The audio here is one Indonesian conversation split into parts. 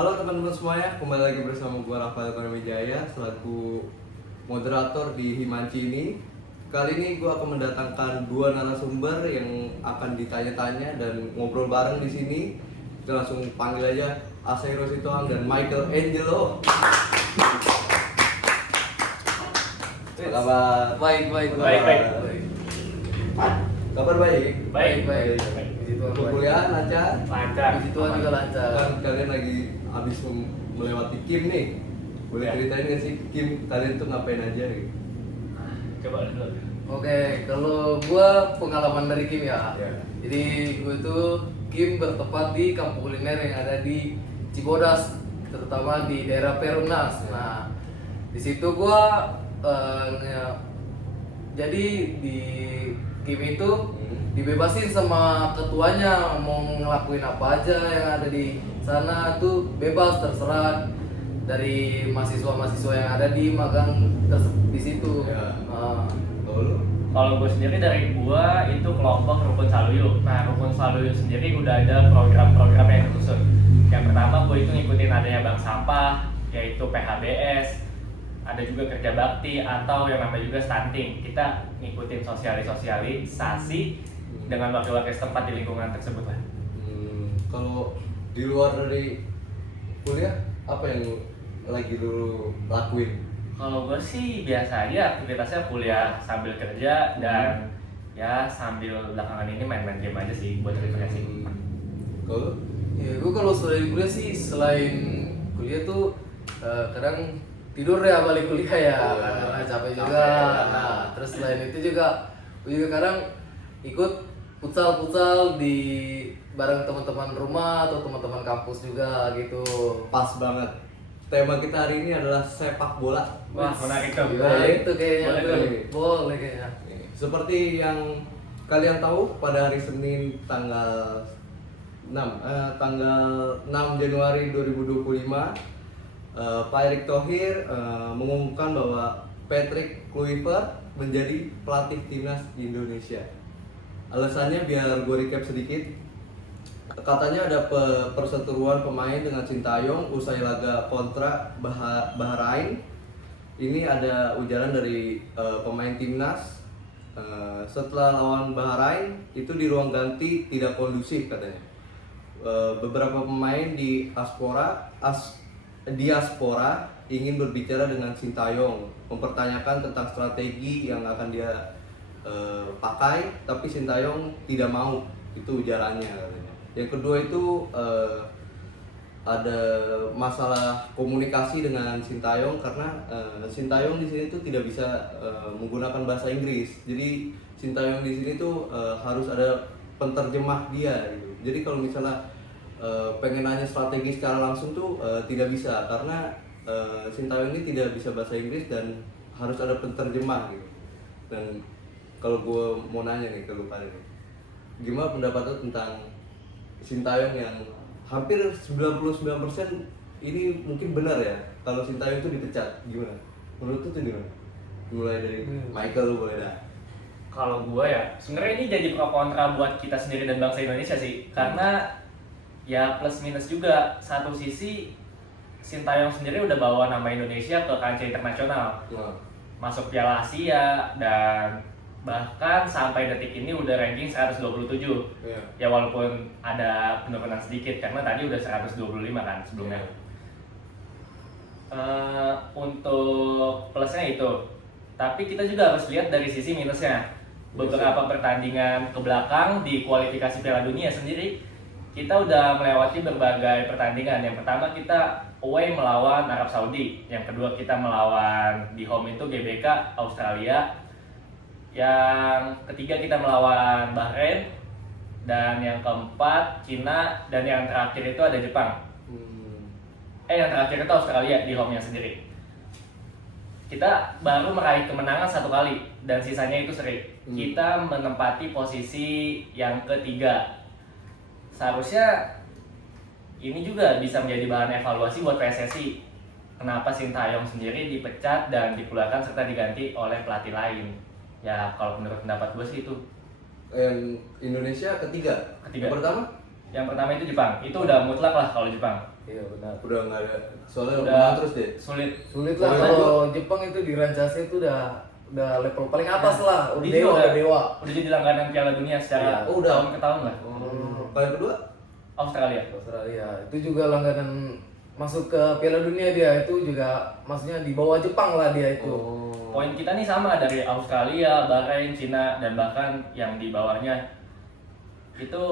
Halo teman-teman semuanya, kembali lagi bersama gua Rafael Ekonomi Jaya selaku moderator di Himanci ini. Kali ini gua akan mendatangkan dua narasumber yang akan ditanya-tanya dan ngobrol bareng di sini. Kita langsung panggil aja Asairo Sitohang dan Michael Angelo. Apa kabar? Baik. Kabar baik? Baik. Untuk kuliah lancar? Lancar. Puji Tuhan juga lancar. Kan kalian lagi habis melewati Kim nih. Boleh Ya. ceritain nggak sih Kim kalian tuh ngapain aja gitu? Coba dulu. Oke, kalau gua pengalaman dari Kim ya. Ya. Jadi gua tuh Kim bertempat di kampung kuliner yang ada di Cibodas, terutama di daerah Perumnas. Nah, di situ gua jadi di Kim itu dibebasin sama ketuanya mau ngelakuin apa aja yang ada di sana tuh bebas terserah dari mahasiswa yang ada di magang di situ. Ya. Nah, Kalau gue sendiri dari gua itu kelompok Rukun Saluyu. Nah, Rukun Saluyu sendiri udah ada program-program yang disusun. Yang pertama gue itu ngikutin adanya bank sampah, yaitu PHBS. Ada juga kerja bakti atau yang namanya juga stunting. Kita ngikutin sosialisasi dengan wakil-wakil setempat di lingkungan tersebut lah. Kalau di luar dari kuliah apa yang lagi lu lakuin? Kalau gue sih biasa aja aktivitasnya kuliah sambil kerja dan ya sambil belakangan ini main-main game aja sih buat refreshing. Kalau ya gue kalau selain kuliah sih selain kuliah tuh kadang tidur ya balik kuliah ya karena capek juga. Nah, terus selain itu juga gue juga kadang ikut futsal di bareng teman-teman rumah atau teman-teman kampus juga gitu. pas banget. Tema kita hari ini adalah sepak bola. Wah, menarik tuh. Nah, itu kayaknya Boleh, tuh. boleh. Boleh kayaknya. Seperti yang kalian tahu pada hari Senin tanggal 6 Januari 2025 Pak Erick Thohir mengumumkan bahwa Patrick Kluivert menjadi pelatih timnas Indonesia. Alasannya biar gue recap sedikit. Katanya ada perseteruan pemain dengan Sintayong usai laga kontra Bahrain. Ini ada ujaran dari pemain timnas setelah lawan Bahrain itu di ruang ganti tidak kondusif katanya. Beberapa pemain di diaspora ingin berbicara dengan Sintayong, mempertanyakan tentang strategi yang akan dia pakai, tapi Sintayong tidak mau. Itu ujarannya katanya. Yang kedua itu ada masalah komunikasi dengan Sintayong karena Sintayong di sini tuh tidak bisa menggunakan bahasa Inggris. Jadi Sintayong di sini tuh harus ada penterjemah dia gitu. Jadi kalau misalnya pengen nanya strategi secara langsung tuh tidak bisa karena Sintayong ini tidak bisa bahasa Inggris dan harus ada penterjemah gitu. Dan kalau gue mau nanya nih ke lu pada nih, gimana pendapat lu tentang Sintayong yang hampir 99% ini mungkin benar ya kalau Sintayong itu dipecat, gimana? Menurut lu tuh gimana? Mulai dari Michael lu boleh dah. Kalau gua ya, sebenarnya ini jadi pro kontra buat kita sendiri dan bangsa Indonesia sih. Karena ya plus minus juga. Satu sisi Sintayong sendiri udah bawa nama Indonesia ke kancah internasional. Masuk Piala Asia dan bahkan sampai detik ini udah ranking 127. Ya walaupun ada penurunan sedikit karena tadi udah 125 kan sebelumnya. Untuk plusnya itu, tapi kita juga harus lihat dari sisi minusnya. Beberapa pertandingan ke belakang di kualifikasi Piala Dunia sendiri kita udah melewati berbagai pertandingan. Yang pertama kita away melawan Arab Saudi, yang kedua kita melawan di home itu GBK Australia, yang ketiga kita melawan Bahrain, dan yang keempat Cina, dan yang terakhir itu ada Jepang. Yang terakhir itu Australia di home-nya sendiri. Kita baru meraih kemenangan 1 kali dan sisanya itu seri. Kita menempati posisi yang ketiga. Seharusnya ini juga bisa menjadi bahan evaluasi buat PSSI. Kenapa Sintayong sendiri dipecat dan dikeluarkan serta diganti oleh pelatih lain? Ya kalau menurut pendapat gue sih itu. Indonesia ketiga. Ketiga. Pertama Yang pertama itu Jepang. Itu udah mutlak lah kalau Jepang. Iya benar. Udah nggak ada, soalnya Udah menang terus deh. sulit. Sulit lah Kalau kalau Jepang itu di rancasnya itu udah level paling atas lah, udah Dia dewa, juga udah dewa. Udah jadi langganan Piala Dunia secara Iya. Oh, udah. tahun ke tahun lah. Kalau yang kedua, Australia. Australia itu juga langganan masuk ke Piala Dunia, dia itu juga maksudnya di bawah Jepang lah dia itu. Poin kita nih sama dari Australia, Bahrain, Cina, dan bahkan yang di bawahnya itu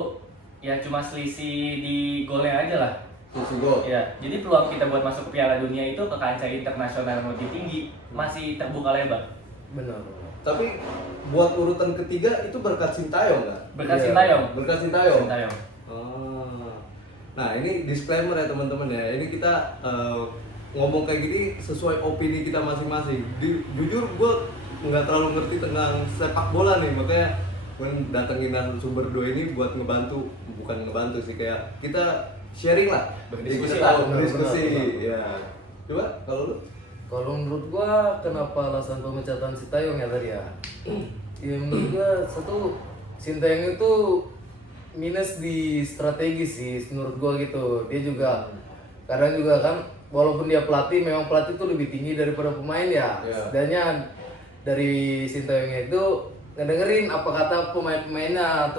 ya cuma selisih di golnya aja lah. Sisi gol. Ya, jadi peluang kita buat masuk ke Piala Dunia itu ke kancah internasional yang lebih tinggi masih terbuka lebar. Benar. Tapi buat urutan ketiga itu berkat Sintayong nggak? Berkat Iya. Sintayong. Berkat Sintayong. Sintayong. Oh. Nah ini disclaimer ya teman-teman ya. Ini kita ngomong kayak gini sesuai opini kita masing-masing. Jujur gue nggak terlalu ngerti tentang sepak bola nih, makanya gue datengin sumber dua ini buat ngebantu, bukan ngebantu sih, kayak kita sharing lah, Berdiskusi kita lah. tahu, berdiskusi. Benar. Ya. Coba kalau lu? Kalau menurut gua kenapa alasan pemecatan Sintayong ya tadi ya? Ya menurut gua satu, Sintayong itu minus di strategi sih menurut gua gitu. Dia juga kadang juga kan walaupun dia pelatih, memang pelatih itu lebih tinggi daripada pemain ya. Iya. Setidaknya dari Sintayong itu ngedengerin apa kata pemain-pemainnya,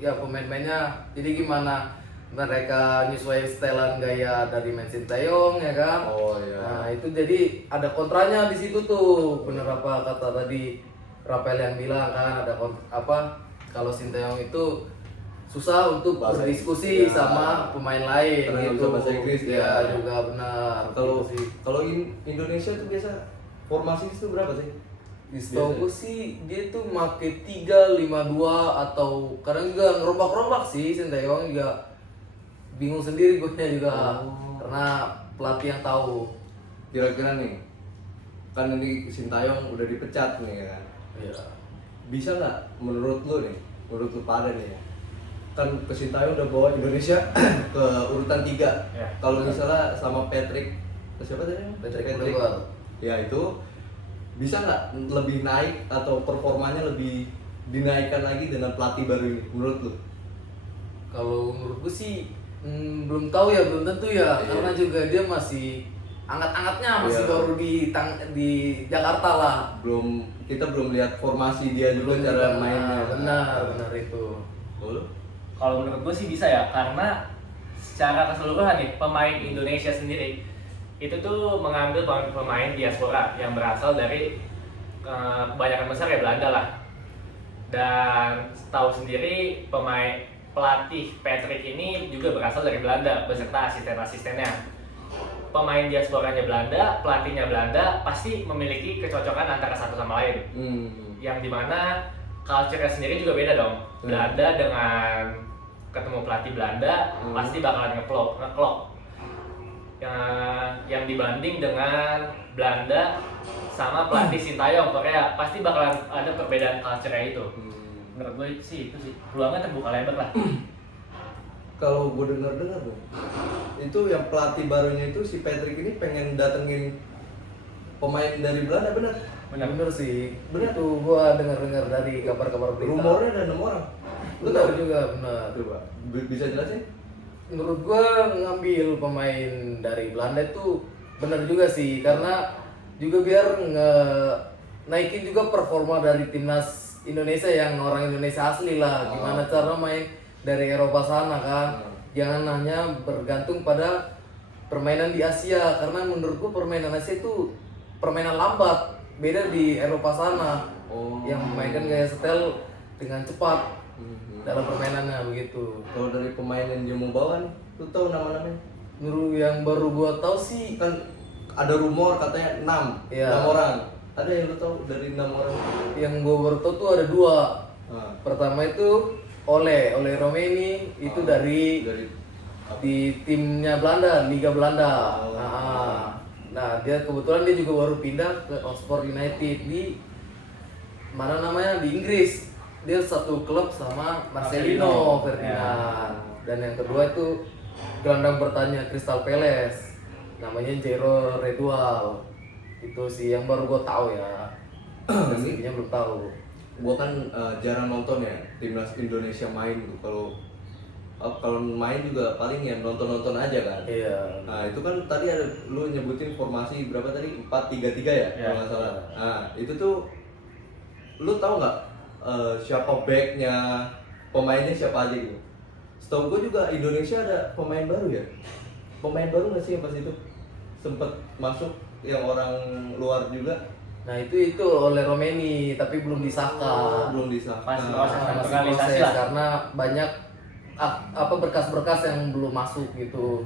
ya pemain-pemainnya. Jadi gimana mereka nyesuaiin setelan gaya dari main Sintayong ya kan. Oh iya. Nah itu jadi ada kontranya di situ tuh, bener apa kata tadi Rafael yang bilang kan ada apa kalau Sintayong itu susah untuk Bahasa berdiskusi Inggris, ya. sama pemain lain Karena nggak gitu. bisa bahasa Inggris, ya. ya. Juga benar. Kalau Gitu sih. kalau Indonesia tuh biasa formasi itu berapa sih? Di setahu gue sih dia tuh make 3-5-2 atau kadang juga ngerombak-rombak sih Sintayong juga bingung sendiri gue juga karena pelatih yang tahu. Kira-kira nih, kan ini Sintayong udah dipecat nih kan. Iya. Bisa nggak menurut lu nih, menurut lu pada nih ya, kan ke Sintayong udah bawa Indonesia ke urutan 3. Ya. Kalau misalnya sama Patrick, siapa tadi? Patrick Kluivert. Ya itu bisa nggak lebih naik atau performanya lebih dinaikkan lagi dengan pelatih baru ini menurut lu? Kalau menurut gue sih belum tahu ya, belum tentu ya. Iya. Karena juga dia masih anget-angetnya, masih Iya. baru di Jakarta lah. Kita belum lihat formasi dia juga cara mainnya. Benar itu. Oh, lu? Kalau menurut gue sih bisa ya, karena secara keseluruhan nih pemain Indonesia sendiri itu tuh mengambil pemain diaspora yang berasal dari kebanyakan besar ya Belanda lah. Dan tahu sendiri pelatih Patrick ini juga berasal dari Belanda beserta asisten-asistennya. Pemain diasporanya Belanda, pelatihnya Belanda, pasti memiliki kecocokan antara satu sama lain. Yang dimana culture-nya sendiri juga beda dong. Belanda dengan ketemu pelatih Belanda pasti bakalan ngeklop. Yang dibanding dengan Belanda sama pelatih Sintayong Korea pasti bakalan ada perbedaan culture-nya itu. Menurut gue sih itu sih peluangnya terbuka lebar lah. Kalau gue dengar tuh, itu yang pelatih barunya itu si Patrick ini pengen datengin pemain dari Belanda, benar? Bener sih. Bener. Itu gua dengar-dengar dari kabar-kabar berita. Rumornya ada 6 orang. Lu Benar tahu? juga, benar. Coba bisa jelasin? Menurut gua ngambil pemain dari Belanda itu benar juga sih, karena juga biar naikin juga performa dari timnas Indonesia yang orang Indonesia asli lah. Gimana cara main dari Eropa sana kan. Jangan hanya bergantung pada permainan di Asia, karena menurut gua permainan Asia itu permainan lambat. Beda di Eropa sana. Yang memainkan gaya setel dengan cepat dalam permainannya begitu. Kalau dari pemain yang dia mau bawa nih, lu tahu nama-namanya? Menurut yang baru gua tahu sih Kan ada rumor katanya 6, Iya. 6 orang. Ada yang lu tahu dari 6 orang? yang gua baru tahu tuh ada 2. Nah, Pertama itu Ole Romeni itu dari di timnya Belanda, Liga Belanda. Nah, dia kebetulan dia juga baru pindah ke Oxford United di mana namanya di Inggris. Dia satu klub sama Marcelino Ferdinand. Dan yang kedua itu gelandang bertanya Crystal Palace, namanya Jairo Redual. Itu sih yang baru gua tahu ya. Aslinya belum tahu. gua kan jarang nonton ya timnas Indonesia main tuh. Kalau kalau main juga paling ya nonton-nonton aja kan. Iya. Nah itu kan tadi ada lu nyebutin formasi berapa tadi 4-3-3 ya Iya. kalau nggak salah. Nah itu tuh lu tahu nggak siapa backnya, pemainnya siapa aja gitu? Setahu gue juga Indonesia ada pemain baru ya. Pemain baru nggak sih yang pas itu sempet masuk yang orang luar juga? Nah itu oleh Romeni tapi belum disahkan. Belum disahkan. Masih proses Masih naturalisasi proses lah. karena banyak apa berkas-berkas yang belum masuk gitu.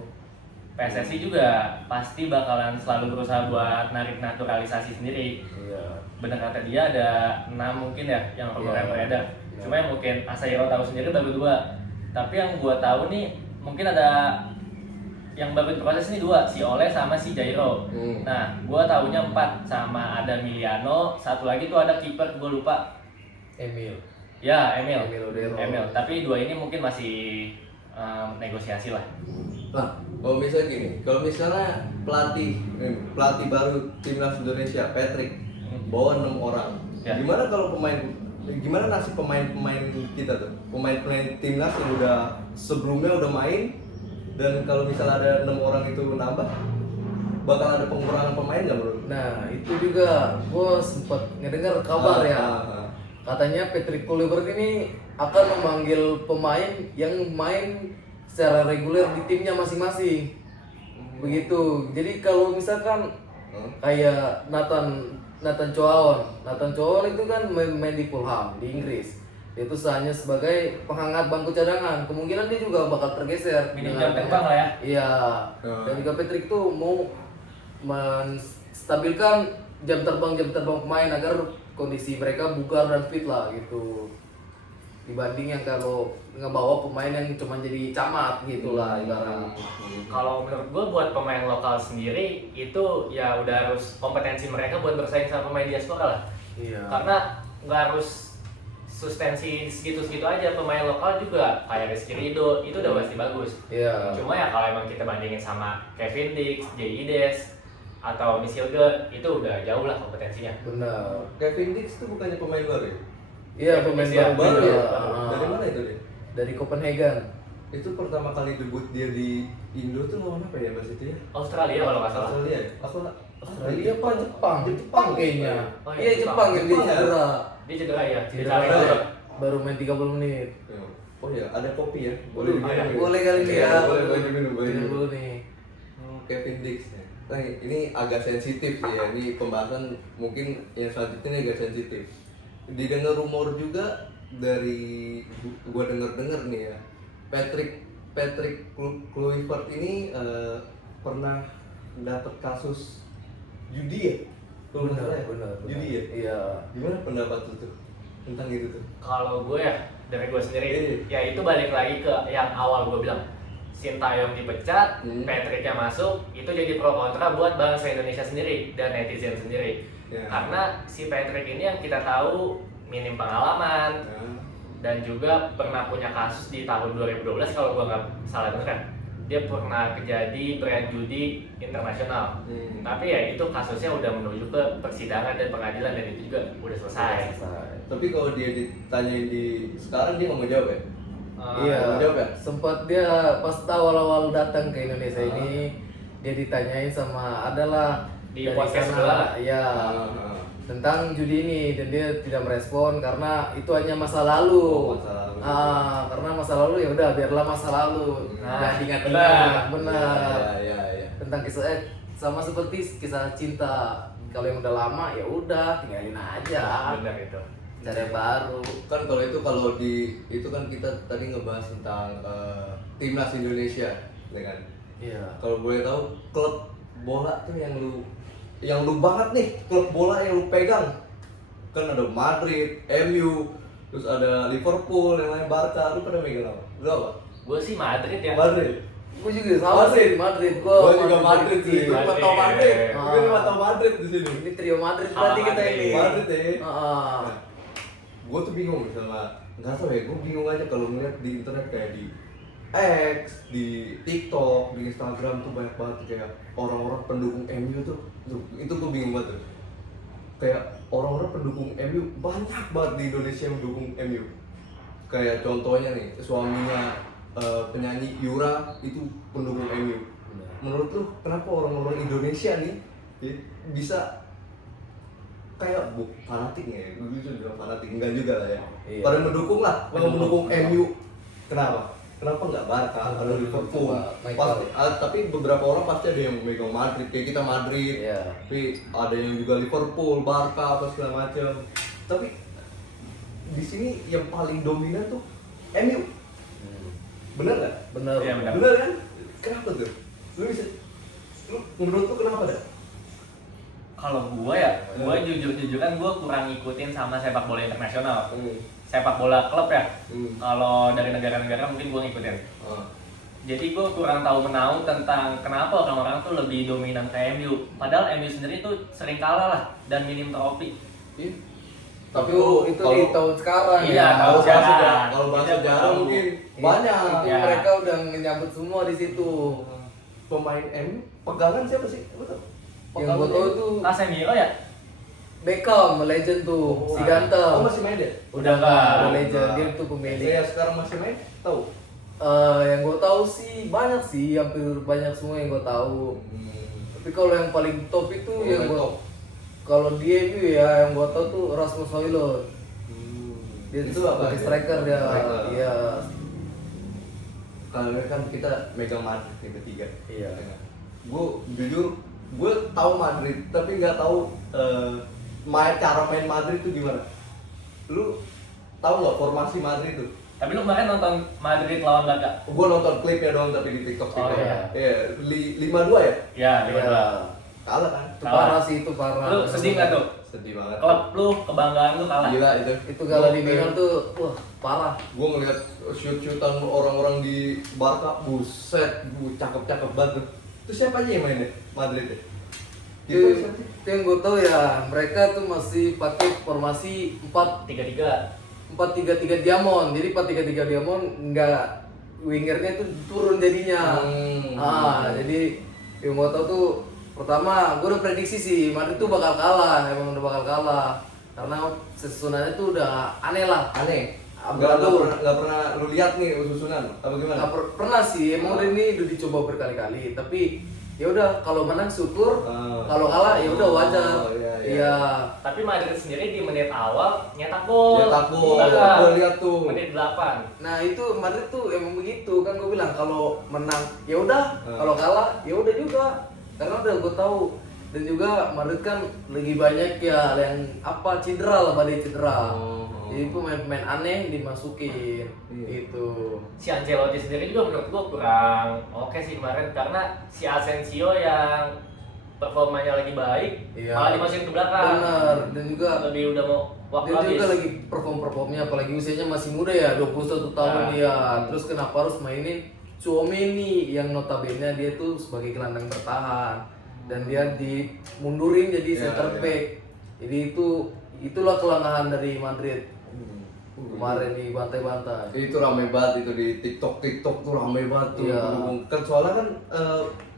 PSSI juga pasti bakalan selalu berusaha buat narik naturalisasi sendiri. Iya. Bener kata dia ada 6 mungkin ya yang kemarin Iya. beredar. Iya. Cuma yang mungkin Asahiro tahu sendiri baru 2. Tapi yang gua tahu nih mungkin ada yang baru diproses nih 2, si Ole sama si Jairo. Nah, gua tahunya 4 sama ada Miliano, satu lagi tuh ada kiper gua lupa. Emil. Ya, Emil. Emil Odero. Tapi 2 ini mungkin masih negosiasi lah. Nah, kalau misalnya pelatih baru timnas Indonesia Patrick bawa 6 orang, Ya. gimana nasib pemain-pemain kita tuh, pemain-pemain timnas yang udah sebelumnya udah main, dan kalau misalnya ada 6 orang itu nambah, bakal ada pengurangan pemain nggak menurut? Nah itu juga gue sempat ngedengar kabar ya. Katanya Patrick Kluivert ini akan memanggil pemain yang main secara reguler di timnya masing-masing. Begitu. Jadi kalau misalkan kayak Nathan Chow itu kan main di Fulham di Inggris. Dia itu hanya sebagai penghangat bangku cadangan. Kemungkinan dia juga bakal tergeser. Minim jam terbang lah ya. Iya. Dan juga Patrick tuh mau menstabilkan jam terbang pemain agar kondisi mereka bugar dan fit lah gitu. Dibanding yang kalau ngebawa pemain yang cuma jadi camat gitu lah ibarat. Kalau menurut gue buat pemain lokal sendiri itu ya udah harus kompetensi mereka buat bersaing sama pemain diaspora lah. Iya. Karena nggak harus sustensi segitu-segitu aja, pemain lokal juga kayak Rizky Ridho itu udah pasti bagus. Iya. Cuma ya kalau emang kita bandingin sama Kevin Dix, Jay Ides atau Misilge itu udah jauh lah kompetensinya. Benar. Kevin Dix itu bukannya pemain baru ya? Iya pemain Iya, baru Baru ya? juga. Dari mana itu dia? Dari Copenhagen. Itu pertama kali debut dia di Indo tuh lawan apa ya pas itu ya? Australia kalau nggak salah. Australia ya? Australia apa Jepang? Jepang kayaknya. Oh, Iya iya, Jepang yang dia Jepang ya? cedera. Dia cedera ya. Cedera. Cedera. Baru main 30 menit. Oh ya, ada kopi ya? Boleh diminum ya? Boleh kali ini ya. Boleh diminum, boleh Minum diminum. dulu nih. Kevin Dix ya. Nah, ini agak sensitif sih ya. Ini pembahasan mungkin yang selanjutnya ini agak sensitif. Didengar rumor juga dari gua dengar nih ya. Patrick Kluivert ini pernah dapat kasus judi ya? Kalau nggak salah ya? Benar. Judi ya? Iya. Gimana pendapat lu tuh tentang itu tuh? Kalau gue ya dari gue sendiri, Iya. ya itu balik lagi ke yang awal gue bilang. Sintayong dipecat, Patricknya masuk, itu jadi pro kontra buat bangsa Indonesia sendiri dan netizen sendiri. Ya. Karena si Patrick ini yang kita tahu minim pengalaman dan juga pernah punya kasus di tahun 2012 kalau gue nggak salah dengar kan. Dia pernah kejadi brand judi internasional. Tapi ya itu kasusnya udah menuju ke persidangan dan pengadilan dan itu juga udah selesai. Tapi kalau dia ditanyain di sekarang dia nggak mau jawab ya? Iya. jawab ya? Sempat dia pas awal-awal datang ke Indonesia ini dia ditanyain sama adalah Di dari podcast sana, sebelah. ya tentang judi ini dan dia tidak merespon karena itu hanya masa lalu. Oh, masa lalu. Karena masa lalu ya udah biarlah masa lalu. Nah, Jangan diingat-ingat. benar. Benar. Ya. Tentang kisah sama seperti kisah cinta. Kalau yang udah lama ya udah tinggalin aja. Benar itu. Cari yang baru. Kan kalau di itu kan kita tadi ngebahas tentang timnas Indonesia, dengan Iya. kalau boleh tahu klub bola tuh yang lu banget nih, klub bola yang lu pegang. Kan ada Madrid, MU, terus ada Liverpool, yang lain Barca. Lu pada megang apa? Lu apa? Gue sih Madrid ya. Gue Madrid. juga sama sih Madrid. Gua juga Madrid sih. Madrid. Gua tau Madrid. Ah. Gua cuma tau Madrid di sini. Ini trio Madrid Sama berarti kita Madrid. ini. Madrid ya. Ah. Gue tuh bingung sama, nggak tahu ya, gue bingung aja kalau ngeliat di internet kayak di X, di TikTok, di Instagram tuh banyak banget kayak orang-orang pendukung MU tuh itu gue bingung banget tuh. Kayak orang-orang pendukung MU banyak banget di Indonesia yang mendukung MU. Kayak contohnya nih, suaminya penyanyi Yura itu pendukung MU. Menurut lu kenapa orang-orang Indonesia nih ya, bisa kayak fanatik ya? Dulu itu bilang fanatik, enggak juga lah ya. Iya. Pada mendukung lah, mendukung MU. Kenapa? Kenapa nggak Barca? Kalau Liverpool pasti, tapi beberapa orang pasti ada yang megang Madrid, kayak kita Madrid. Iya. Tapi ada yang juga Liverpool, Barca apa segala macam. Tapi di sini yang paling dominan tuh MU. Bener nggak? Bener. Iya, bener. Bener kan? Kenapa tuh? Menurut lu kenapa dah? Kalau gua ya, gua jujur-jujuran gua kurang ngikutin sama sepak bola internasional. Sepak bola klub ya. Kalau dari negara-negara mungkin gua ngikutin. Jadi gua kurang tahu menahu tentang kenapa orang-orang tuh lebih dominan ke MU. Padahal MU sendiri tuh sering kalah lah dan minim trofi. Iya. Tapi Tapi itu di tahun sekarang Iya, ya. tahun sekarang. Kalau bahasa Kita sejarah tahu. mungkin Itu banyak. Ya. mereka udah menyambut semua di situ. Pemain MU pegangan siapa sih? Betul. Yang gue tahu itu Casemiro ya? Beckham, legend tuh, si ganteng. Oh masih main dia? Udah nggak. Udah legend, dia tuh pemilik. Saya sekarang masih main? Tahu? Yang gue tahu sih banyak sih, hampir banyak semua yang gue tahu. Tapi kalau yang paling top itu Oh, yang yang gue, top. kalau dia itu ya yang gue tahu tuh Rasmus Højlund. Dia Itu apa? sebagai striker dia. Striker. Iya. Kalau kan kita megang Madrid yang ketiga. Iya. Gue jujur, gue tahu Madrid, tapi nggak tahu cara main Madrid itu gimana. Lu tahu nggak formasi Madrid itu? Tapi lu kemarin nonton Madrid lawan Barca? Gue nonton klipnya doang tapi di TikTok. Oh, iya. Iya, 5-2 ya? Ya, Iya. Kalah kan? Itu parah sih, itu parah. Lu sedih nggak tuh? Sedih banget. Klub lu, kebanggaan lu kalah. Gila itu. Itu kalau di Milan tuh, wah parah. Gue ngeliat shoot-shootan orang-orang di Barca, buset, cakep-cakep banget tuh. Itu siapa aja yang mainnya Madrid ya? Itu yang gue tahu ya, mereka tuh masih pakai formasi 3-3. 4-3-3 diamond. Jadi 4-3-3 diamond enggak, wingernya tuh turun jadinya. Jadi yang gue tahu tuh pertama gue udah prediksi sih Madrid tuh bakal kalah, emang udah bakal kalah. Karena susunannya tuh udah aneh lah. Aneh. Amburadul. Nggak pernah lu lihat nih susunan apa gimana? Nggak pernah sih, emang udah ini udah dicoba berkali-kali. Tapi ya udah kalau menang syukur, kalau kalah ya udah wajar. Oh, iya. Iya. Tapi Madrid sendiri di menit awal nyetak gol. Nyetak gol. Iya. Gua lihat tuh. Menit 8. Nah itu Madrid tuh emang begitu kan, gue bilang kalau menang ya udah, Hmm. kalau kalah ya udah juga, karena udah gue tahu. Dan juga Madrid kan lagi banyak ya yang cedera lah, badai cedera. Jadi pemain-pemain aneh dimasukin gitu. Si Ancelotti sendiri juga menurut gua kurang oke sih kemarin, karena si Asensio yang performanya lagi baik Iya. malah dimasukin ke belakang. Benar, dan juga Lebih udah mau waktu dia habis. juga lagi performnya, apalagi usianya masih muda ya, 21 tahun Nah. dia. Terus kenapa harus mainin Tchouaméni yang notabene dia tuh sebagai gelandang bertahan dan dia dimundurin jadi Ya, center ya. back. Jadi itulah kelengahan dari Madrid kemarin di bantai-bantai. Itu rame banget itu di TikTok tuh rame banget tuh. Iya. Kan soalnya kan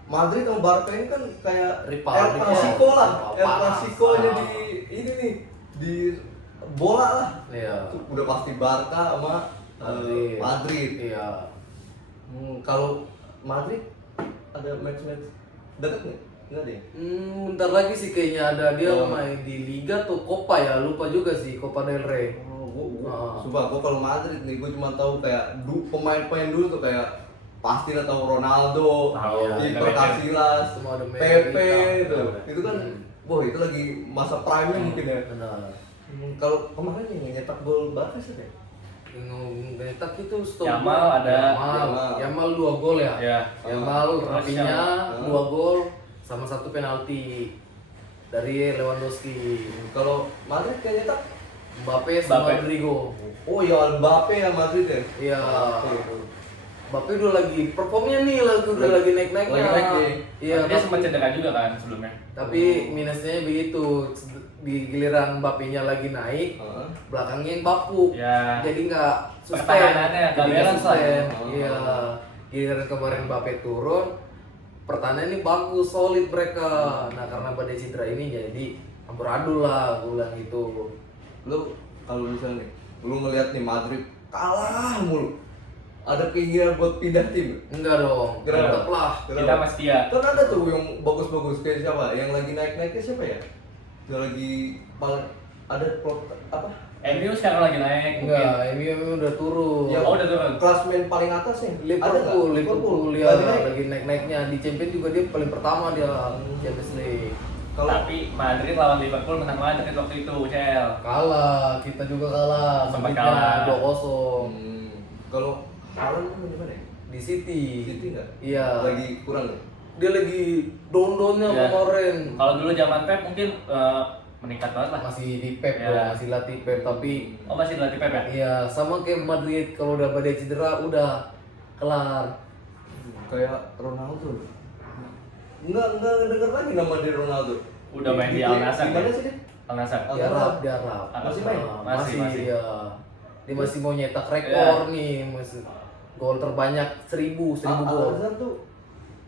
Madrid sama Barca ini kan kayak Rival, El Clasico lah, El Parah, Clasico-nya parah. di ini nih di bola lah. Iya. Itu udah pasti Barca sama Madrid. Iya. Kalau Madrid ada match-match dekat nggak? Nggak deh. Bentar lagi sih kayaknya ada dia Oh. main di Liga tuh Copa ya, lupa juga sih, Copa del Rey. Sumpah, gue kalau Madrid nih, gue cuma tahu kayak pemain-pemain dulu tuh kayak pasti lah tahu Ronaldo, Tahu, Iker ada Casillas, Semua ada Pepe Messi, itu. tahu. Itu kan, wah itu lagi masa prime-nya mungkin ya. Benar. Kalau kemarin yang nyetak gol Barca sih deh. Ngetak itu stop. Yamal ada. Yamal 2 gol ya. Ya. Yamal, Terus Rafinha yang- 2 gol sama 1 penalti dari Lewandowski. Kalau Madrid kayak nyetak, Mbappe sama Mbappe. Rodrigo. oh ya Mbappe ya Madrid ya. Iya. Oke. Mbappe udah lagi performnya nih, udah lagi naik-naiknya. Lagi naik nih. Iya. Dia sempat cedera juga kan sebelumnya. Tapi minusnya begitu, di giliran Mbappe-nya lagi naik, Heeh. belakangnya yang bapuk. Ya. Jadi nggak sustain. Pertahanannya nggak Jadi nggak balance lah ya. sustain. Oh. Iya. Giliran kemarin Mbappe turun, pertahanan ini bagus, solid mereka. Nah karena badai cedera ini jadi amburadul lah, gue bilang gitu. Lu kalau misalnya nih, lu ngeliat nih Madrid kalah mulu. ada keinginan buat pindah tim? Enggak dong. Kenapa? Tetap lah. Kita masih setia. Kan ada tuh yang bagus-bagus kayak siapa? Yang lagi naik-naiknya siapa ya? Yang lagi paling ada plot apa? MU sekarang lagi naik mungkin. Enggak, MU udah turun. Yang Oh, udah turun. Klasmen paling atas ya? Liverpool ya lagi naik. lagi naik-naiknya di Champions juga dia paling pertama dia Champions League. Kalau Tapi Madrid lawan Liverpool menang Madrid waktu itu, Cel. Kalah, kita juga kalah. Sempat Sebutnya kalah. 2-0 kalau Haaland tuh di mana ya? di City. City nggak? Iya. Lagi kurang nggak? Dia lagi down-downnya Iya. kemarin. Kalau dulu zaman Pep mungkin meningkat banget lah. Masih di Pep Iya. dong, masih latih Pep tapi Oh, masih dilatih Pep ya? iya sama kayak Madrid kalau udah badai cedera udah kelar. Kayak Ronaldo. Enggak denger lagi nama dia Ronaldo. Udah main di Al Nassr. Gimana ya? sih dia? Al Nassr. Al Di Arab, di Arab. Masih main? Masih. Iya. Dia masih mau nyetak rekor nih, masih gol terbanyak 1000 gol. Al-Azhar tuh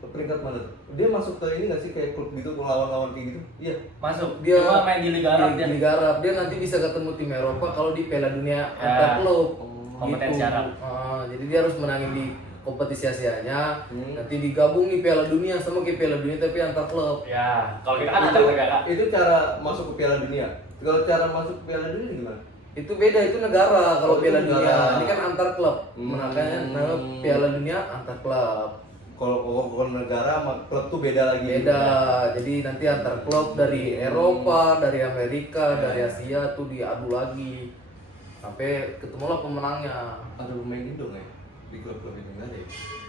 peringkat mana tuh? Dia masuk ke ini nggak sih kayak klub gitu, lawan-lawan kayak gitu? Iya. Masuk. Dia Cuma main di Liga Arab di dia. Liga Arab. Dia nanti bisa ketemu tim Eropa kalau di Piala Dunia Ya. antar klub. Kompetensi Arab. Jadi dia harus menangin di kompetisi Asianya. Hmm. Nanti digabung nih Piala Dunia sama kayak Piala Dunia tapi antar klub. Ya, kalau kita kan antar negara. Itu cara masuk ke Piala Dunia. Kalau cara masuk ke Piala Dunia gimana? Itu beda, itu negara kalau Oh, itu Piala negara. Dunia. Ini kan antar klub. Hmm. Makanya nama Piala Dunia antar klub. Kalau negara sama klub tuh beda lagi. Beda. Jadi nanti antar klub dari Eropa, dari Amerika, dari Asia tuh diadu lagi. Sampai ketemulah pemenangnya. Ada pemain Indo nggak ya? Di klub-klub itu nggak ada ya?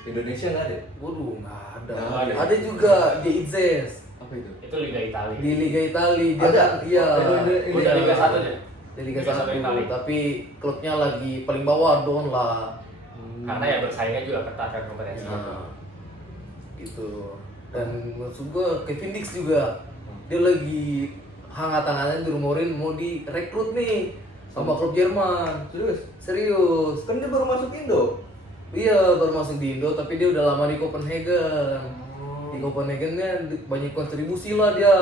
Indonesia nggak ada ya? Waduh, nggak ada. Nggak ada. Ada juga di Itzes Apa itu? Itu Liga Italia. di Liga Italia. Dia Ada? kan, iya. Ini Udah Liga 1 aja. Di Liga Liga 1, satu Italia. tapi klubnya lagi paling bawah down lah. Karena ya bersaingnya juga ketat kan kompetensi. Nah, gitu. Dan maksud gua Kevin Dix juga dia lagi hangat-hangatnya dirumorin mau direkrut nih sama klub Jerman. Serius? Serius. Kan dia baru masuk Indo. Iya, baru masuk di Indo tapi dia udah lama di Copenhagen. Di Copenhagennya banyak kontribusi lah dia.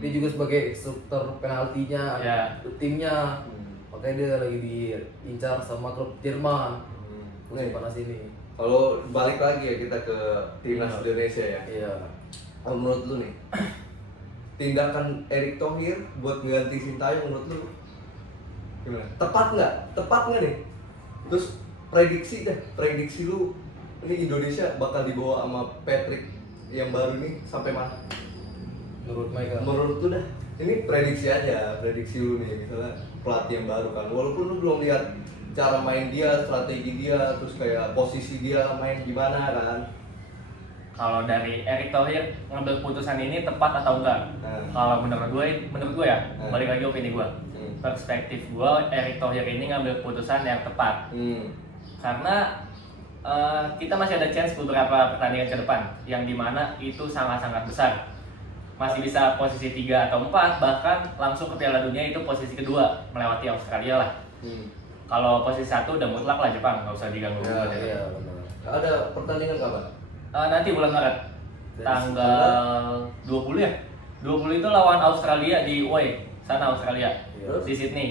Dia juga sebagai instruktur penaltinya, Ya. timnya. Makanya dia lagi diincar sama klub Jerman. Musim Nih, panas ini. kalau balik lagi ya kita ke timnas Indonesia ya. Iya. Kalau menurut lu nih, tindakan Erick Thohir buat mengganti Sintayong menurut lu gimana? Tepat nggak nih? Terus prediksi lu ini Indonesia bakal dibawa sama Patrick yang baru nih sampai mana? Menurut mereka. Menurut lu dah, ini prediksi lu nih misalnya pelatih yang baru kan, walaupun lu belum lihat cara main dia, strategi dia, terus kayak posisi dia main gimana kan? Kalau dari Erick Thohir ngambil keputusan ini tepat atau enggak? Kalau menurut gue ya, balik lagi opini gue. Perspektif gue, Erick Thohir ini ngambil keputusan yang tepat. Karena kita masih ada chance beberapa pertandingan ke depan yang dimana itu sangat-sangat besar. Masih bisa posisi 3 atau 4, bahkan langsung ke Piala Dunia itu posisi kedua melewati Australia lah. Kalau posisi 1 udah mutlak lah Jepang, nggak usah diganggu. Ya, Iya, benar. Ada pertandingan kapan? Nanti bulan Maret, tanggal 20 ya. 20 itu lawan Australia di away, sana Australia, Terus? di Sydney.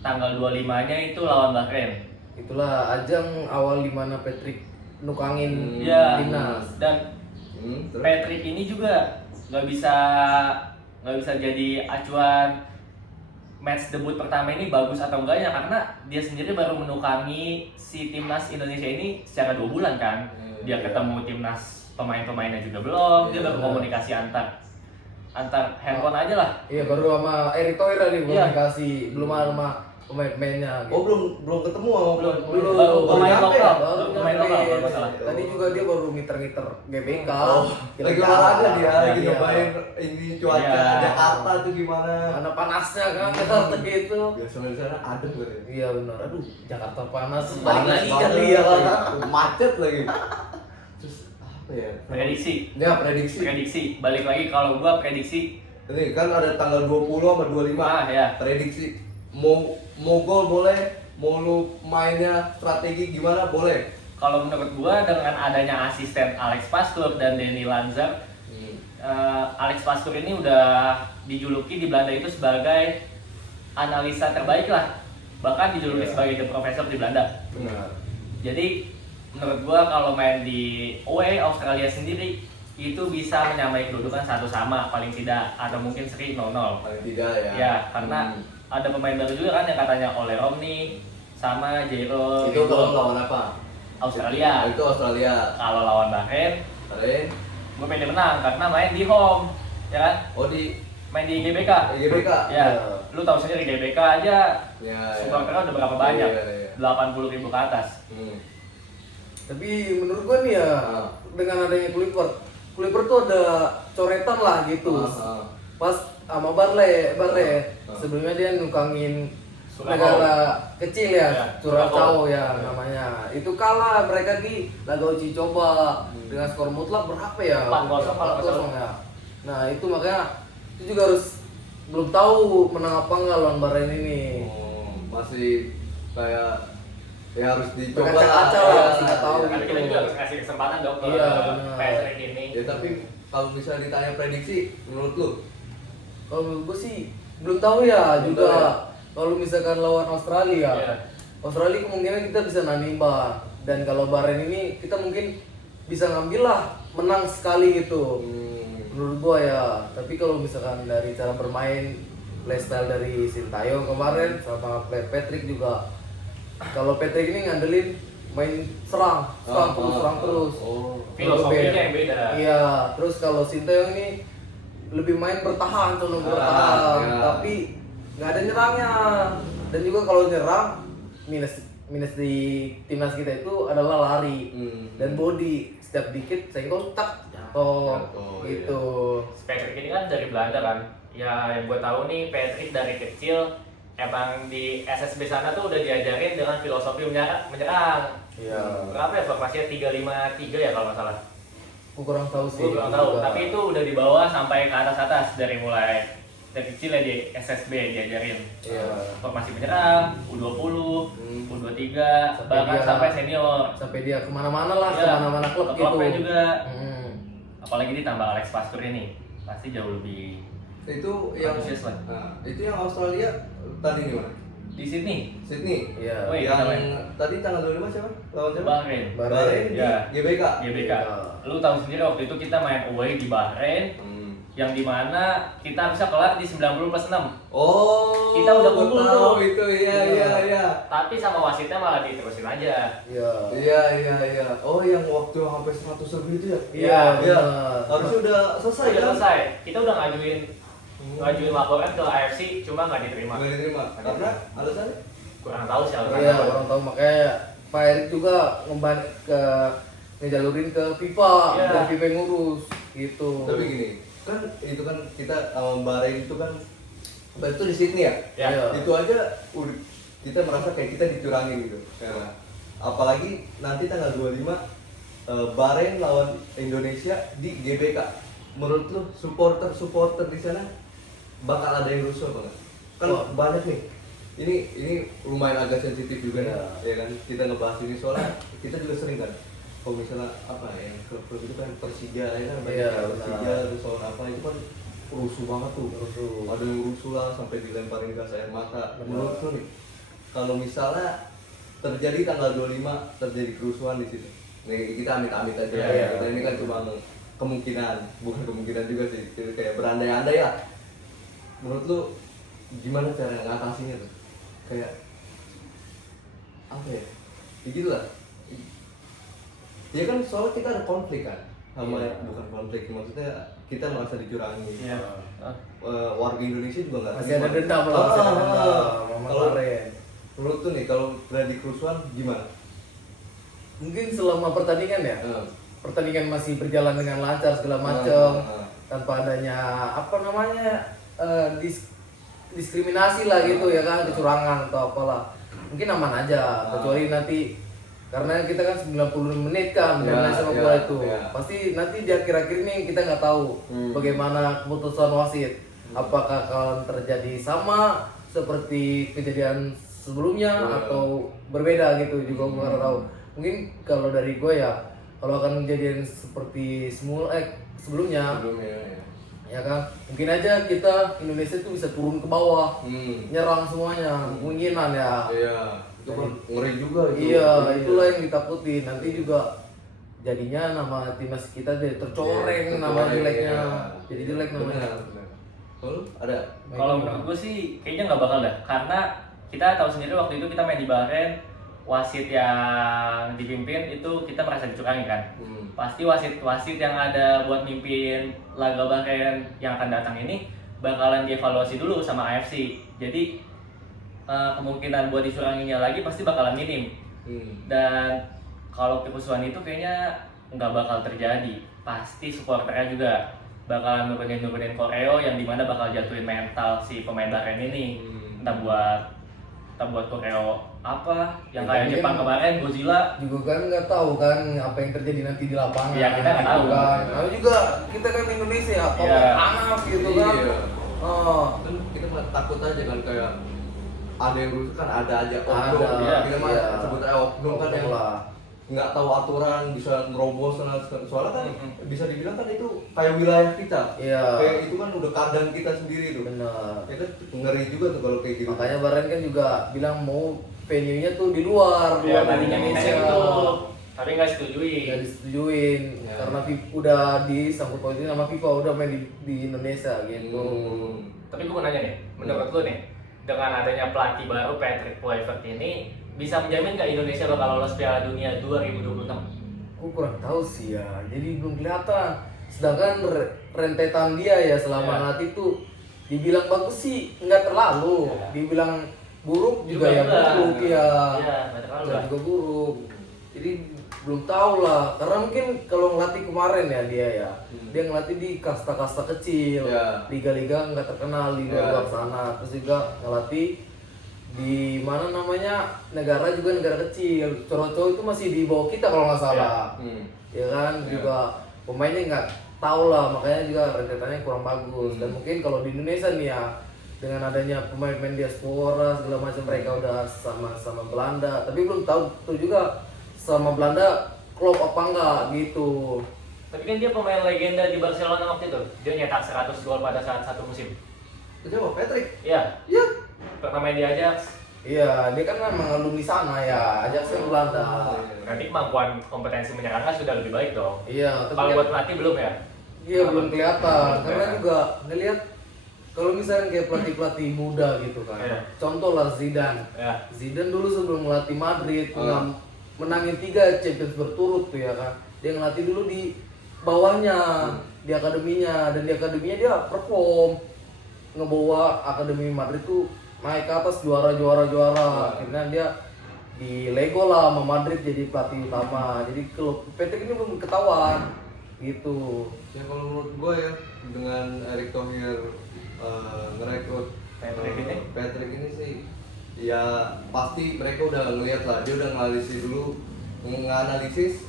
Tanggal 25-nya itu lawan Bahrain. Itulah ajang awal dimana Patrick nukangin Ya, timnas. dan Terus? Patrick ini juga nggak bisa jadi acuan match debut pertama ini bagus atau enggaknya, karena dia sendiri baru menukangi si timnas Indonesia ini secara 2 bulan kan. Dia ketemu timnas pemain-pemainnya juga belum, dia baru komunikasi antar handphone aja lah. Iya, baru sama Erick Thohir tadi Iya. komunikasi, belum sama pemain-pemainnya. Oh belum ketemu sama Belum. belum Baru pemain nyampe lokal. ya? Baru Pemain nyampe. lokal, kalau nggak salah. Tadi juga dia baru ngiter-ngiter GBK. Lagi olahraga dia, lagi Iya. nyobain ini cuaca Iya. Jakarta tuh gimana? Mana panasnya kan Jakarta gitu. Biasanya di sana adem gue. Iya benar. Aduh, Jakarta panas. Balik Panas lagi kan banget. dia. Macet lagi. Terus apa ya? Prediksi, Ya prediksi. Balik lagi kalau gua prediksi, Ini kan ada tanggal 20 sama 25. ya. Prediksi mau gol boleh, mau lu mainnya strategi gimana boleh. Kalau menurut gua dengan adanya asisten Alex Pastoor dan Denny Lanzar, Alex Pastoor ini udah dijuluki di Belanda itu sebagai analisa terbaik lah, bahkan dijuluki Iya. sebagai the professor di Belanda. Benar. Jadi menurut gua kalau main di away Australia sendiri itu bisa menyamai kedudukan satu sama paling tidak, atau mungkin seri 0-0. Paling tidak ya. Ya, karena ada pemain baru juga kan yang katanya Ole Romney sama Jairo. Itu kalau lawan apa? Australia. Itu Australia. Kalau lawan Bahrain, Bahrain. gue pede menang karena main di home, ya kan? Oh di Main di GBK. GBK. Ya, lu tahu sendiri GBK aja Ya. supporternya udah berapa banyak? Iya. 80.000 ke atas. Tapi menurut gua nih ya, dengan adanya Clipper tuh ada coretan lah gitu. Pas sama Barle, sebelumnya dia nukangin Surabaya. negara kecil ya, Ya, Curacao Surabaya. ya namanya. Itu kalah mereka di laga uji coba dengan skor mutlak berapa ya? 4-0 kalau nggak salah. 4-0 ya. Nah itu makanya itu juga harus belum tahu menang apa enggak lawan Bahrain ini. Masih kayak ya harus dicoba Berkaca-kaca lah, masih nggak tahu. Tapi kita juga harus kasih kesempatan dong ke Iya, benar. PSRI ini. Ya tapi kalau misalnya ditanya prediksi menurut lu Kalau menurut gue sih belum tahu ya Belum juga. tahu ya? Kalau misalkan lawan Australia, Iya. Australia kemungkinan kita bisa nanimba. Dan kalau Bahrain ini kita mungkin bisa ngambil lah menang sekali gitu. Menurut gua ya. Tapi kalau misalkan dari cara bermain, playstyle dari Sintayong kemarin sama Patrick juga. Kalau Patrick ini ngandelin main serang terus. Oh. Filosofinya yang beda. Iya, terus kalau Sintayong ini lebih main bertahan, condong bertahan, ya. tapi nggak ada nyerangnya. Dan juga kalau nyerang minus di timnas kita itu adalah lari dan body. Setiap dikit senggol tak jatuh gitu. Patrick ini kan dari Belanda kan. Ya yang gue tahu nih Patrick dari kecil emang di SSB sana tuh udah diajarin dengan filosofi menyerang. Iya. Berapa ya formasinya 3-5-3 ya kalau nggak salah. Aku kurang tahu sih. Gue kurang tahu, juga. tapi itu udah dibawa sampai ke atas dari mulai dari kecil ya di SSB diajarin. Iya. Formasi menyerang, U20, U23, Sampai bahkan dia- sampai senior. Sampai dia kemana-mana lah, Iya, kemana-mana klub ke gitu. klubnya juga. Apalagi ditambah Alex Pastur ini, pasti jauh lebih Itu yang Antusias lah. itu yang Australia tadi gimana? di Sydney. Sydney. Iya. Oh, iya. Yang namanya. tadi tanggal 25 siapa? Lawan siapa? Bahrain. Bahrain di Ya. GBK. GBK. Lu tahu sendiri waktu itu kita main away di Bahrain, yang dimana kita bisa kelar di 90+6. Oh. Kita udah kumpul tahu tuh. itu iya. Tapi sama wasitnya malah diterusin aja. Iya. Iya. Oh, yang waktu sampai 100 lebih itu ya? Iya, Iya. benar. Harusnya udah selesai Udah kan? selesai. Kita udah ngajuin laporan ke AFC, cuma nggak diterima. Nggak diterima. Karena alasannya? Kurang tahu sih alasannya. Iya, orang tahu makanya Pak Erik juga ngejalurin ke FIFA Iya. dan FIFA yang ngurus gitu. Tapi gini, kan itu kan kita sama Bahrain itu kan itu di Sydney ya? Ya. Iya. Itu aja kita merasa kayak kita dicurangin gitu. Karena apalagi nanti tanggal 25 Bahrain lawan Indonesia di GBK. Menurut lu supporter di sana bakal ada yang rusuh apa nggak? Kan Wah. banyak nih. Ini lumayan agak sensitif juga nih, Iya. ya kan? Kita ngebahas ini soalnya kita juga sering kan. Kalau misalnya apa ya, klub-klub itu kan Persija ya kan, banyak Iya, yang benar. Persija terus soal apa itu kan rusuh banget tuh. Rusuh. Ada yang rusuh lah sampai dilemparin gas air mata. Benar. Menurut lu nih, kalau misalnya terjadi tanggal 25 terjadi kerusuhan di situ. Nih kita amit-amit aja. Iya. Kita ini kan cuma kemungkinan, bukan kemungkinan juga sih. Jadi kayak berandai-andai lah. Menurut lu gimana cara ngatasinya tuh? Kayak apa ya? Ya gitu lah. Ya kan soalnya kita ada konflik kan sama Iya. bukan konflik, maksudnya kita merasa dicurangi. Iya. Warga Indonesia juga nggak Masih ada dendam lah, masih ada dendam sama Kalau Bahrain. menurut tuh nih kalau terjadi kerusuhan gimana? Mungkin selama pertandingan ya, Eh, pertandingan masih berjalan dengan lancar segala macam, eh. tanpa adanya apa namanya diskriminasi lah gitu ya kan, kecurangan atau apalah. Mungkin aman aja, kecuali nanti karena kita kan 90 menit kan Ya, bermain sama ya, bola itu. ya. Pasti nanti di akhir-akhir ini kita nggak tahu bagaimana keputusan wasit. Apakah akan terjadi sama seperti kejadian sebelumnya atau berbeda gitu juga gue nggak tahu. Mungkin kalau dari gue ya, kalau akan kejadian seperti sebelumnya ya kan, mungkin aja kita Indonesia tuh bisa turun ke bawah, nyerang semuanya, kemungkinan ya. Iya. Itu kan ngeri juga itu. Iya, itulah yang ditakutin. Nanti juga jadinya nama timnas kita jadi tercoreng, Iya, nama tercoreng, jeleknya. iya. Jadi jelek namanya. Benar. Kalau ada Kalau menurut gue sih kayaknya nggak bakal dah, karena kita tahu sendiri waktu itu kita main di Bahrain, wasit yang dipimpin itu kita merasa dicurangi kan. Pasti wasit yang ada buat mimpin laga Bahrain yang akan datang ini bakalan dievaluasi dulu sama AFC. Jadi kemungkinan buat dicuranginya lagi pasti bakalan minim. Dan kalau kerusuhan itu kayaknya nggak bakal terjadi. Pasti supporternya juga bakalan nurunin koreo yang dimana bakal jatuhin mental si pemain Bahrain ini. Entah buat koreo apa yang Ya, kayak mungkin Jepang kemarin Godzilla. Juga kan nggak tahu kan apa yang terjadi nanti di lapangan. Iya, kita nggak tahu. kan. Lalu juga kita kan Indonesia, apa Iya. panas gitu kan. Iya. Oh, Kan kita mah takut aja kan kayak ada yang rusuh kan ada aja Ada, oknum. iya. Kita mah Iya. sebut aja oknum kan yang lah. nggak tahu aturan bisa nerobos soalnya kan bisa dibilang kan itu kayak wilayah kita. Iya. Kayak itu kan udah kandang kita sendiri tuh. Benar. Ya kan ngeri juga tuh kalau kayak gitu. Makanya Bahrain kan juga bilang mau venue-nya tuh di luar Ya, dari tadinya Indonesia. minta itu, tapi nggak setujuin. Nggak disetujuin Ya. karena udah disangkut pautin sama FIFA udah main di Indonesia gitu. Tapi gue mau nanya nih, menurut lu nih, dengan adanya pelatih baru Patrick Kluivert ini bisa menjamin nggak Indonesia bakal lolos Piala Dunia 2026? Aku kurang tahu sih ya, jadi belum kelihatan. Sedangkan rentetan dia ya selama Ya. nanti tuh dibilang bagus sih nggak terlalu, Ya. dibilang buruk juga ya enggak. buruk ya. Iya, nggak terlalu Nggak lah. juga buruk. Jadi belum tahu lah, karena mungkin kalau ngelatih kemarin ya dia ya, dia ngelatih di kasta-kasta kecil, Ya. liga-liga nggak terkenal di Ya. luar sana, terus juga ngelatih di mana namanya negara juga negara kecil, cowok-cowok itu masih di bawah kita kalau nggak salah, ya kan Ya. juga pemainnya nggak tahu lah, makanya juga rentetannya kurang bagus. Dan mungkin kalau di Indonesia nih ya, dengan adanya pemain-pemain diaspora segala macam mereka udah sama Belanda, tapi belum tahu tuh juga sama Belanda klop apa enggak gitu. Tapi kan dia pemain legenda di Barcelona waktu itu. Dia nyetak 100 gol pada saat satu musim. Itu apa Patrick? Iya, Iya. pernah main di Ajax. Iya, dia kan memang alumni sana ya, Ajax kan Belanda. Berarti kemampuan kompetensi menyerangnya sudah lebih baik dong. Iya, tapi Kalau kan- buat pelatih belum ya? Iya belum kelihatan, Belum karena kelihatan. juga ngelihat kalau misalnya kayak pelatih muda gitu kan. Iya. Contoh lah Zidane. Ya. Zidane dulu sebelum melatih Madrid menangin 3 Champions berturut tuh ya kan. Dia ngelatih dulu di bawahnya, di akademinya, dan di akademinya dia perform, ngebawa akademi Madrid tuh naik ke atas juara. Akhirnya dia di Lego lah sama Madrid jadi pelatih utama. Jadi kalau Patrick ini belum ketahuan gitu. Ya kalau menurut gue ya dengan Erick Thohir ngerekrut Patrick ini sih ya pasti mereka udah ngeliat lah, dia udah menganalisis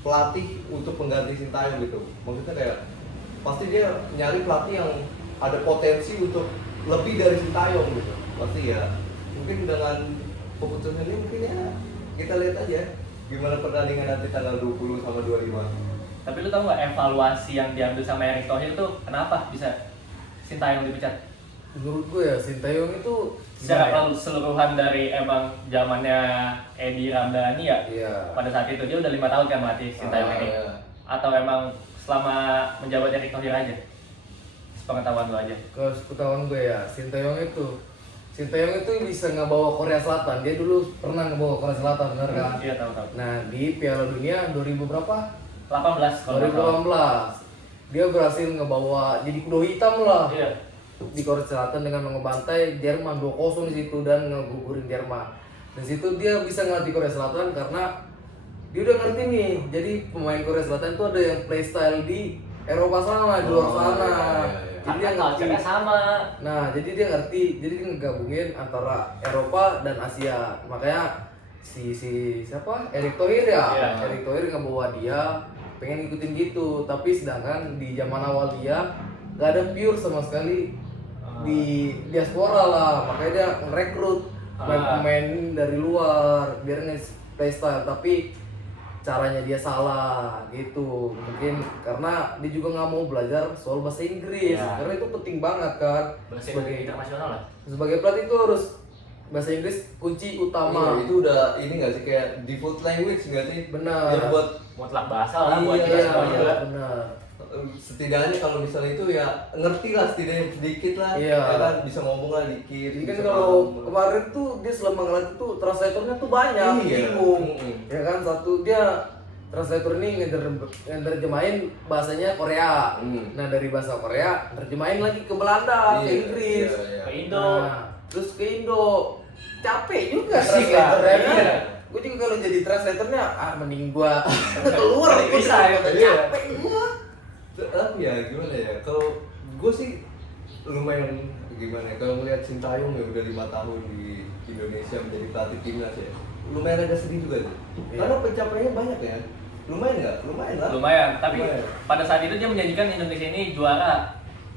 pelatih untuk pengganti Sintayong gitu. Maksudnya kayak pasti dia nyari pelatih yang ada potensi untuk lebih dari Sintayong gitu. Pasti ya mungkin dengan keputusan ini mungkin ya kita lihat aja gimana pertandingan nanti tanggal 20 sama 25. Tapi lu tau nggak evaluasi yang diambil sama Erick Thohir itu kenapa bisa Sintayong dipecat? Menurut gue ya Sintayong itu Secara keseluruhan dari emang zamannya Edi Ramdhani ya, Iya. pada saat itu dia udah 5 tahun kan melatih Sintayong ini. Iya. Atau emang selama menjabat Erick Thohir aja? Sepengetahuan lu aja. Kalau ketahuan gue ya Sintayong itu bisa ngebawa Korea Selatan. Dia dulu pernah ngebawa Korea Selatan, benar kan? Iya tahu. Nah di Piala Dunia 2000 berapa? 18 kalau nggak salah. 2018 dia berhasil ngebawa jadi kuda hitam lah Iya. di Korea Selatan dengan mengebantai Jerman 2-0 di situ dan ngegugurin Jerman. Di situ dia bisa ngelatih Korea Selatan karena dia udah ngerti nih. Jadi pemain Korea Selatan itu ada yang playstyle di Eropa sana, di luar sana. iya. Jadi dia Karena ngerti. culture-nya sama. Nah, jadi dia ngerti. Jadi dia ngegabungin antara Eropa dan Asia. Makanya si siapa? Erick Thohir ya. Iya. Erick Thohir ngebawa dia pengen ngikutin gitu. Tapi sedangkan di zaman awal dia nggak ada pure sama sekali di diaspora lah. Makanya dia ngerekrut pemain dari luar biar nge-playstyle. Tapi caranya dia salah gitu, mungkin karena dia juga nggak mau belajar soal bahasa Inggris Ya. karena itu penting banget kan Bahasa sebagai internasional lah. sebagai pelatih itu harus bahasa Inggris kunci Iya, utama. itu udah ini nggak sih kayak default language nggak sih? Benar. Ya buat mutlak bahasa lah buat Iya, kita Iya, semua juga. benar. setidaknya kalau misalnya itu ya ngerti lah setidaknya sedikit lah, Iya. ya kan bisa ngomong lah dikit. Jadi kan bisa kalau paham. kemarin tuh dia selama ngelatih tuh translatornya tuh banyak, Iya. bingung. Mm-mm. Ya kan satu dia translator ini ngerjemahin bahasanya Korea. Nah dari bahasa Korea terjemahin lagi ke Belanda, ke Iya, Inggris. iya, iya. Ke Indo. Nah, terus ke Indo. Capek juga Pusing translatornya lah, kan. iya. Gue juga kalau jadi translatornya mending gua keluar Nggak bisa, ya. Iya. capek gua. Tapi ya gimana ya, kalau gue sih lumayan gimana ya, kalau melihat Sintayong yang udah 5 tahun di Indonesia menjadi pelatih timnas ya, lumayan agak sedih juga tuh. Iya. Karena pencapaiannya banyak ya. Lumayan nggak? Lumayan lah. Lumayan, tapi Lumayan. pada saat itu dia menjanjikan Indonesia ini juara.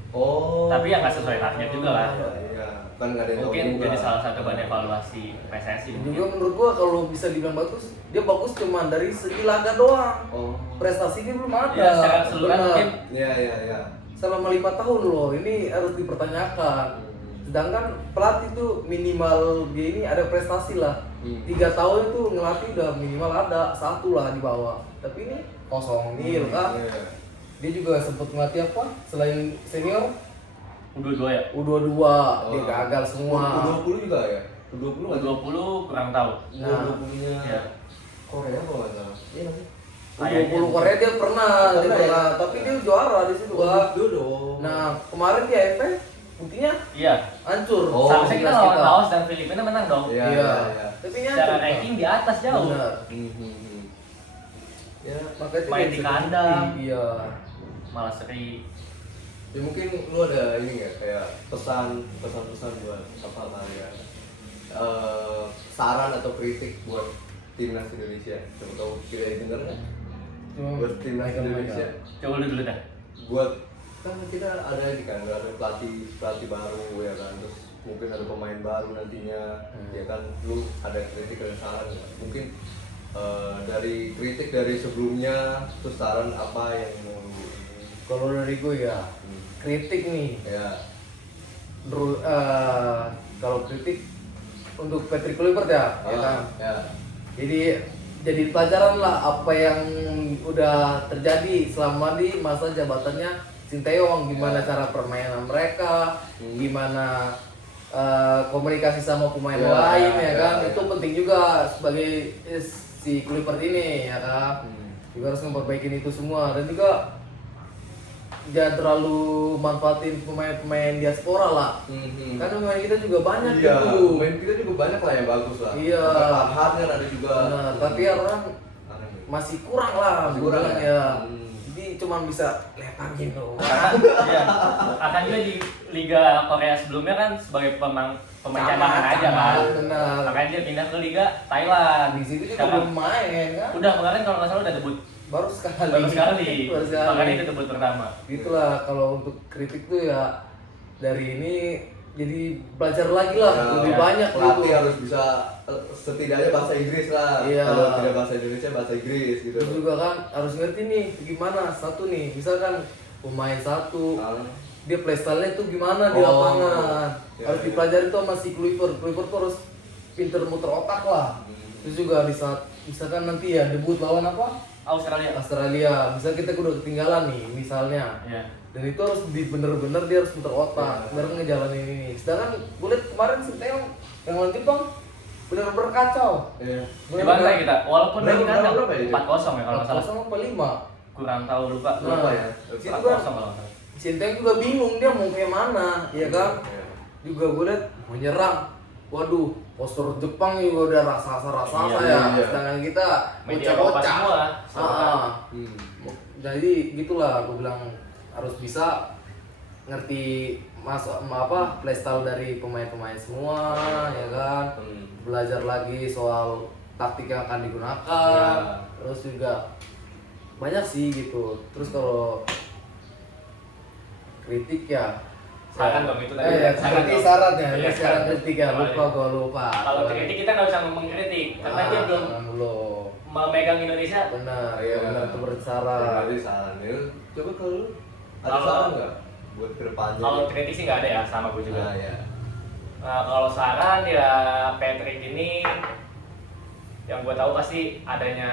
Oh. Tapi ya nggak sesuai target juga lah. Iya, kan nggak ada yang tahu Mungkin juga. jadi salah satu bahan evaluasi PSSI. Juga menurut gua kalau bisa dibilang bagus, dia bagus cuma dari segi laga doang. Oh. Prestasi dia belum ada. Ya, secara keseluruhan Benar. mungkin Iya, iya, iya. Selama 5 tahun loh, ini harus dipertanyakan. Sedangkan pelatih tuh minimal dia ini ada prestasi lah. 3 tahun itu ngelatih udah minimal ada satu lah di bawah. Tapi ini kosong nil kan. Iya. Dia juga sempat ngelatih apa? Selain senior U22 ya. U22 dia Oh. gagal semua. U20 juga ya? U20 nggak sih? U20 kurang tahu. Nah. U20-nya Iya. Korea kalau nggak salah. Iya nggak sih? U20 Korea dia pernah, Pernah ya? tapi dia juara di situ Kak. Itu dong. Nah, kemarin di AFF buktinya Iya. hancur. Oh, Seharusnya kita timnas lawan Laos dan Filipina menang dong. Iya, Iya. iya, iya. Tapi ini Secara hancur, Kak. ranking di atas jauh. Benar. Ya, Makanya Main dia di bisa kandang. bukti. Iya. Malah seri. ya mungkin lu ada ini nggak kayak pesan-pesan buat apa kalian? Saran atau kritik buat timnas Indonesia? Coba tahu kira denger nggak? Buat timnas Indonesia. Coba lu dulu dah. Buat kan kita ada ini kan, ada pelatih baru ya kan, terus mungkin ada pemain baru nantinya, ya kan, lu ada kritik dan saran nggak? Mungkin dari kritik dari sebelumnya, terus saran apa yang mau lu Kalau dari gue ya, kritik nih. ya Kalau kritik untuk Patrick Kluivert ya, ya kan. ya Jadi pelajaran lah apa yang udah terjadi selama di masa jabatannya Sintayong, gimana Ya. cara permainan mereka, gimana komunikasi sama pemain Ya, lain ya ya, kan. ya. Itu penting juga sebagai si Kluivert ini ya kan. Juga harus memperbaiki itu semua dan juga jangan terlalu manfaatin pemain-pemain diaspora lah. Kan pemain kita juga banyak iya, gitu. main kita juga banyak lah yang bagus lah. Iya. Farhan kan ada juga. Nah, tapi orang masih kurang lah, Masih gue kurang bilang ya? ya. Jadi cuma bisa lepangin doang. Iya. Akan juga di Liga Korea sebelumnya kan sebagai pemain cadangan aja kan. Benar. Makanya dia pindah ke Liga Thailand. Di situ juga Sekarang belum main kan? udah kemarin kalau nggak salah udah debut. Baru sekali. Baru sekali. Baru sekali. Makanya itu debut pertama. Gitulah kalau untuk kritik tuh ya dari ini jadi belajar lagi lah, Ya, lebih ya. banyak pelatih gitu. harus bisa setidaknya bahasa Inggris lah. Iya. Kalau tidak bahasa Indonesia bahasa Inggris gitu. Terus juga kan harus ngerti nih gimana satu nih, misalkan pemain satu dia playstyle-nya tuh gimana di Oh, lapangan. ya, Harus ya. dipelajari tuh sama si Kluivert. Kluivert tuh harus pinter muter otak lah. Terus juga di saat misalkan nanti ya debut lawan apa? Australia. Australia. Misal kita udah ketinggalan nih misalnya. Iya. Dan itu harus bener-bener dia harus muter otak biar ngejalanin ini. Sedangkan gue liat kemarin si Theo yang lawan Jepang bener-bener kacau. Iya. Dibantai kita. Walaupun Berapa- lagi kandang berapa ya itu? 4-0 ya kalau nggak salah. Sama apa 5? Kurang tahu lupa. Berapa ya? Situ 4-0 kan kalau nggak salah. Sintayong juga bingung dia mau kayak mana, ya kan? Iya. Juga gue liat menyerang. Waduh, postur Jepang juga udah rasa-rasa Iya, ya. iya. Sedangkan kita Media Eropa bocah-bocah. semua. Ah, Hmm. jadi gitulah gue bilang harus bisa ngerti apa playstyle dari pemain-pemain semua, ya kan? Belajar lagi soal taktik yang akan digunakan. Ya. Terus juga banyak sih gitu. Terus kalau kritik ya Saran dong itu tadi. kritik saran ya, Iya, ini sekarang saran. kritik ya, lupa. Kalau kritik kita nggak bisa mengkritik karena dia belum belum. memegang Indonesia. Benar, Iya. ya benar itu bersaran. Berarti saran ya. Coba kalau lu ada Kalau- saran nggak buat kedepannya? Kalau kritik sih nggak ada ya, sama gue juga. Nah, ya. Nah, kalau saran ya Patrick ini yang gue tahu pasti adanya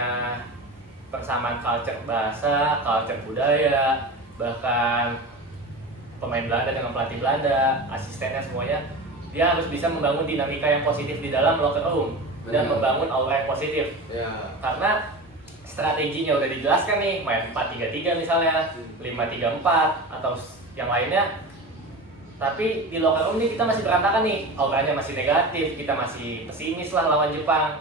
persamaan culture bahasa, culture budaya, bahkan pemain Belanda dengan pelatih Belanda, asistennya semuanya, dia harus bisa membangun dinamika yang positif di dalam locker room dan Benar. membangun aura yang positif. Ya. Karena strateginya udah dijelaskan nih, main 4-3-3 misalnya, 5-3-4 atau yang lainnya. Tapi di locker room nih kita masih berantakan nih, auranya masih negatif, kita masih pesimis lah lawan Jepang.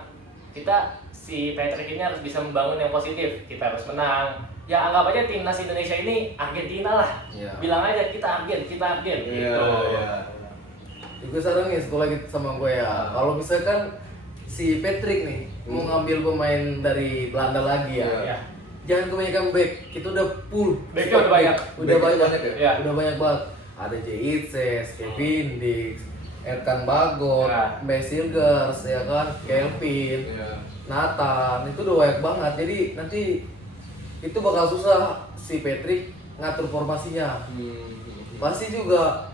Si Patrick ini harus bisa membangun yang positif, kita harus menang. Ya anggap aja timnas Indonesia ini Argentina lah. Iya. Bilang aja kita Argen Iya, gitu. iya. Juga sekarang nih sekolah gitu sama gue ya. Kalau misalkan si Patrick nih mau ngambil pemain dari Belanda lagi ya. Ya. Jangan kebanyakan back, kita udah full. Backnya udah banyak. Udah Back banyak. banyak ya? Ya. Udah banyak banget. Ada Jitses, Kevin Dix, Erkan Bagot, Ya. Mesilgers, ya kan, Kelvin, Iya. Nathan, itu udah banyak banget. Jadi nanti itu bakal susah si Patrick ngatur formasinya. Pasti juga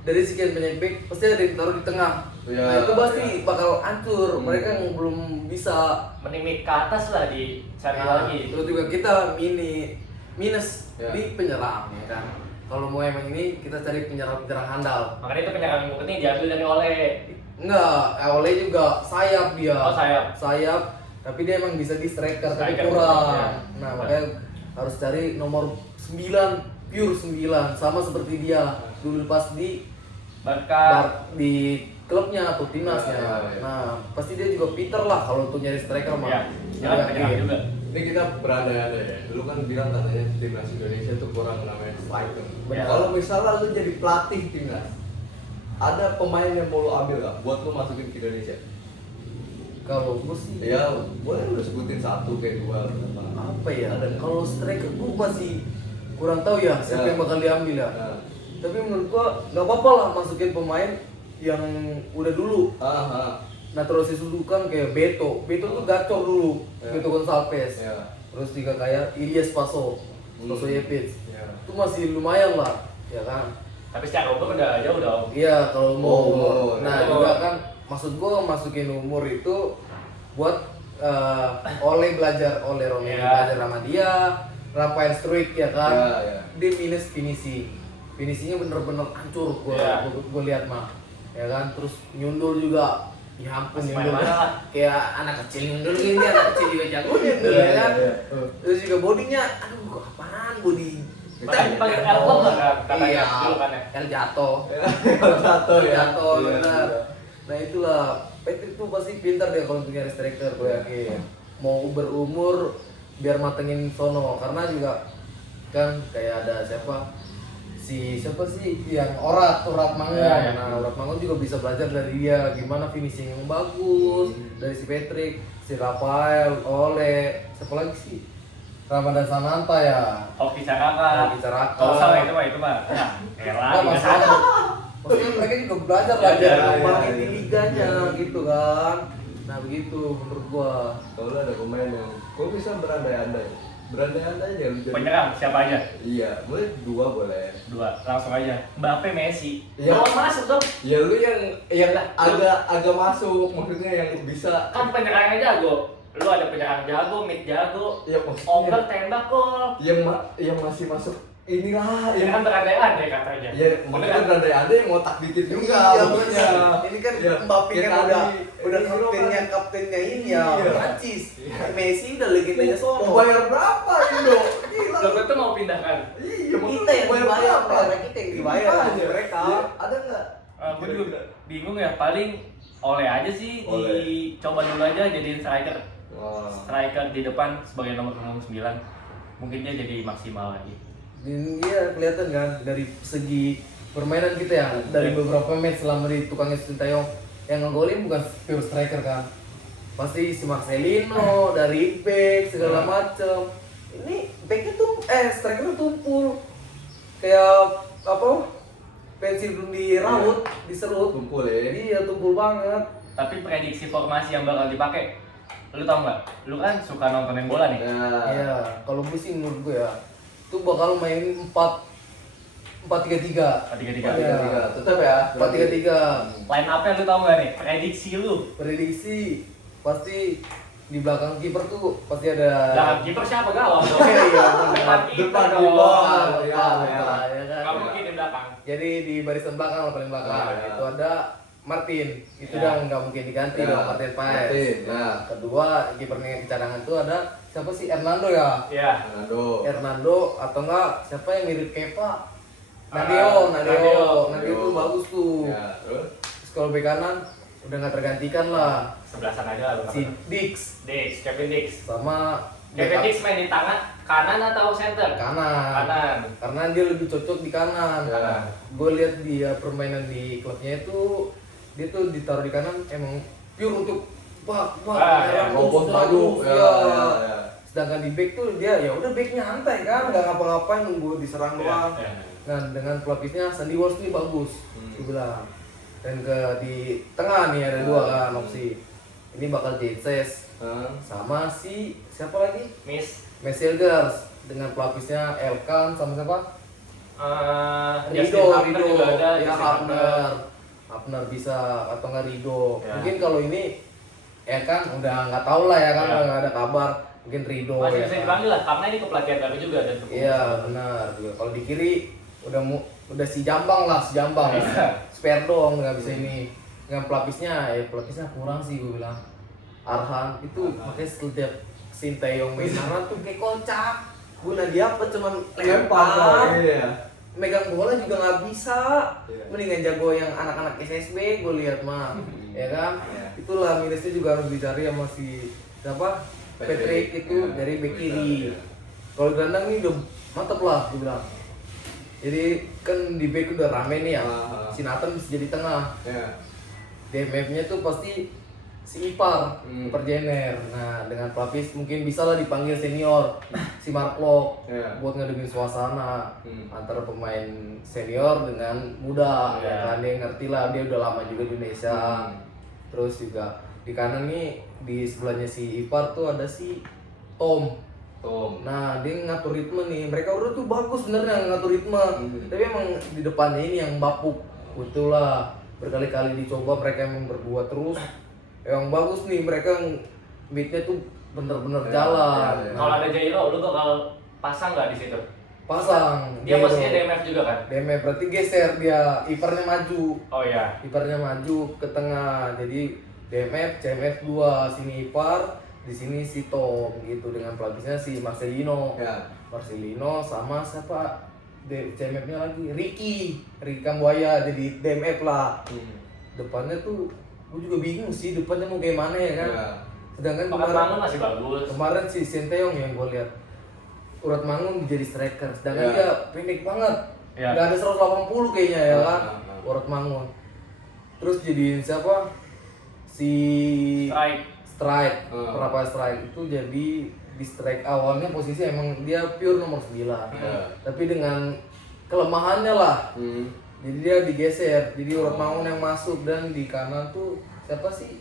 dari sekian banyak back pasti ada yang taruh di tengah. Ya, Nah itu pasti ya. bakal hancur. Mereka yang belum bisa. Menimit ke atas lah dicari Nah, lagi. terus juga kita minus Ya. di penyerang ya kan. Kalau mau emang ini kita cari penyerang handal. Makanya itu penyerang yang penting diambil dari Ole. Enggak, Ole juga sayap dia. Oh, sayap. Sayap, tapi dia emang bisa di striker tapi Striker, kurang. ya. Nah, makanya harus cari nomor 9, pure 9 sama seperti dia dulu pas di Barca. di klubnya atau timnasnya. Ya, ya, ya. Nah, pasti dia juga pinter lah kalau untuk nyari striker mah. Ya, jangan Iya, penyerang iya. juga. Ini kita berandai-andai ya. Dulu kan bilang katanya timnas Indonesia tuh kurang namanya striker. Ya. Kalau misalnya lu jadi pelatih timnas, ada pemain yang mau lu ambil gak buat lu masukin ke Indonesia? Kalau gue sih Ya, boleh lu sebutin satu kayak dua apa. apa ya? Kalau striker gue masih kurang tahu ya siapa Ya. yang bakal diambil ya. Nah. Tapi menurut gua nggak apa-apa lah masukin pemain yang udah dulu. Ah, Naturalisasi dulu kan kayak Beto tuh gacor dulu, Ya. Beto Gonçalves. Ya. Terus juga kayak Ilyas Paso, Paso Yepic. Ya. Itu masih lumayan lah, ya kan? Tapi secara umur udah jauh dong. Iya kalau mau Oh, umur. umur. Nah Umur. juga kan maksud gua masukin umur itu buat Ole belajar, Ole Romelu Iya. belajar sama dia, Rafael Struik ya kan? Ya, ya. Dia minus finishingnya bener-bener hancur Iya. gua lihat mah, ya kan? Terus nyundul juga, ya ampun Masih nyundul mana-mana lah. kayak anak kecil nyundul gini, anak kecil juga jago nyundul Iya, ya kan? iya, iya. Terus juga bodinya, aduh apaan body? Paling elbow lah kan katanya Iya, dulu kan ya. El jatuh. Jatuh ya. Jatuh Iya, benar. iya. Nah itulah Patrick tuh pasti pintar dia kalau untuk nyari striker, gue yakin. Mau berumur biar matengin sono karena juga kan kayak ada siapa sih yang Orat Mangun. Ya, ya. Nah Orat Mangun juga bisa belajar dari dia gimana finishing yang bagus dari si Patrick, si Rafael, Ole, siapa lagi sih? Ramadan Sananta ya. Hoki Caraka. Hoki Caraka. Oh salah itu mah. Nah, Nah, lagi masalah. Maksudnya mereka juga belajar lah Ya, biar ya, ngembangin ya, di ya. liganya gitu kan. Nah begitu menurut gua. Kalau ada pemain yang kok bisa berandai-andai. Berandai-andai aja lu jadi. Penyerang siapa aja? Iya, boleh dua boleh. Dua, langsung aja. Mbappe, Messi. Iya. Bawa masuk dong. Ya lu yang agak masuk maksudnya yang bisa Kan penyerangnya jago. Lu ada penyerang jago, mid jago. ya Over maksudnya tembak gol. yang masih masuk inilah Ini yang kan berandai-andai katanya. ya Bener maksudnya kan? berandai-andai yang otak dikit juga Iya, maksudnya. bener. Ini kan Ya, Mbappe kayak kan tadi, udah ini dulu kan. kaptennya ini ya, Iya. Prancis. Iya. Messi udah legendanya Mau sono. bayar berapa Indo? Gila. Lo tuh mau pindahkan. Iya, Kita yang dibayar, negara kita yang dibayar sama Makanya. mereka. Ya, ada nggak? Gue juga bingung ya, paling Ole aja sih Ole. dicoba dulu aja jadiin striker. Wah. Striker di depan sebagai nomor 9. Mungkin dia jadi maksimal lagi. Ini ya kelihatan kan dari segi permainan kita ya, dari beberapa match selama di tukangnya Sintayong yang ngegolin bukan pure striker kan, pasti si Marcelino dari back segala macem. Ini backnya tuh strikernya tumpul kayak apa, pensil belum diraut diserut. Tumpul ya. Iya tumpul banget. Tapi prediksi formasi yang bakal dipakai, lu tau nggak? Lu kan suka nontonin bola nih. Ya. Iya kalau gue sih menurut gue ya itu bakal main 4 4-3-3. 4-3-3. Iya. Tetap ya. 4-3-3. Line up-nya lu tau gak nih? Prediksi lu. Prediksi pasti di belakang kiper tuh pasti ada. Jangan kiper siapa gawang dong. Iya, Depan Depan kiper kiper. dong. Ya, ya kan? Gak mungkin di belakang. Jadi di barisan belakang lah, paling belakang Ya. itu ada Martin. Itu Ya. udah nggak mungkin diganti Ya, dong, Martin Paes. Martin, ya. Kedua kipernya cadangan tuh ada siapa sih, Hernando ya? Iya. Hernando atau enggak siapa yang mirip Kepa? Nadio. Nadio tuh bagus tuh. Ya, terus Terus kalau bek kanan udah nggak tergantikan lah. Sebelasan aja lah. Si Dix Kevin Dix. sama Kevin backup Dix main di tangan kanan atau center? kanan. Kanan. Karena dia lebih cocok di kanan. Ya. Gue lihat dia permainan di klubnya itu dia tuh ditaruh di kanan emang pure untuk Ya, robot maju. ya. Ya. Sedangkan di back tuh dia ya udah backnya santai kan, nggak ngapa-ngapain, nunggu diserang doang. Ya. Nah dengan pelapisnya Sandy Walsh ini bagus, gue bilang. Dan di tengah nih ada dua kan opsi. Ini bakal Jesus sama si siapa lagi? Miss. Mesilgers dengan pelapisnya Elkan sama siapa? Justin Hapner juga ada. Ya Justin Hapner bisa atau nggak Rido. Ya. Mungkin kalau ini Elkan udah nggak tahu lah ya kan, Ya. udah nggak ada kabar. Mungkin Rido Masih ya bisa kan. dipanggil lah karena ini kepelatihan baru juga dan Iya benar juga. Kalau di kiri udah si Jambang lah, si Jambang. Iya. Spare dong nggak bisa ini. Dengan pelapisnya kurang sih gue bilang. Arhan itu makanya setiap Sinteyong main Arhan tuh kayak kocak. Guna dia apa cuman lempar. Iya. Megang bola juga nggak bisa. Iya. Mendingan jago yang anak-anak SSB gue lihat mah. Ya kan? Iya. Itulah minusnya juga harus dicari sama si siapa? Patrick itu Iya. dari bek kiri. Iya. Kalau gelandang ini udah mantep lah gue bilang. Jadi kan di back udah rame nih ya. Si Nathan bisa jadi tengah. Ya. DMF-nya tuh pasti si Ipar, Ipar Jenner. Nah, dengan pelapis mungkin bisa lah dipanggil senior si Mark Locke Ya. buat ngadepin suasana antara pemain senior dengan muda. Ya. Kan dia ngerti lah, dia udah lama juga di Indonesia. Terus juga di kanan nih di sebelahnya si Ipar tuh ada si Tom. Nah, dia ngatur ritme nih. Mereka udah tuh bagus sebenarnya ngatur ritme. Tapi emang di depannya ini yang bapuk. Betul lah. Berkali-kali dicoba mereka emang berdua terus. Yang bagus nih mereka beatnya tuh bener-bener jalan. Nah, Kalau ada Jairo, lu bakal pasang nggak di situ? pasang. Dia Jairo. posisinya DMF juga kan? DMF berarti geser dia, Iparnya maju. Oh iya. Iparnya maju ke tengah. Jadi DMF, CMF 2, sini Ipar, di sini si Tom gitu dengan pelapisnya si Marcelino. Ya. Marcelino sama siapa? CMF-nya lagi Ricky Kambuaya jadi DMF lah. Depannya tuh gue juga bingung sih depannya mau kayak mana ya kan. Ya. Sedangkan Pakat Mangun masih bagus. kemarin si Sinteyong yang gue lihat Urat Mangun jadi striker, sedangkan Ya. dia pendek banget. Ya. Nggak ada 180 kayaknya ya kan. Ah. Urat Mangun. Terus jadiin siapa? Si Strike. Berapa Strike itu jadi di strike awalnya posisi emang dia pure nomor 9. Tapi dengan kelemahannya lah. Jadi dia digeser. Jadi Urat Mangun yang masuk dan di kanan tuh siapa sih?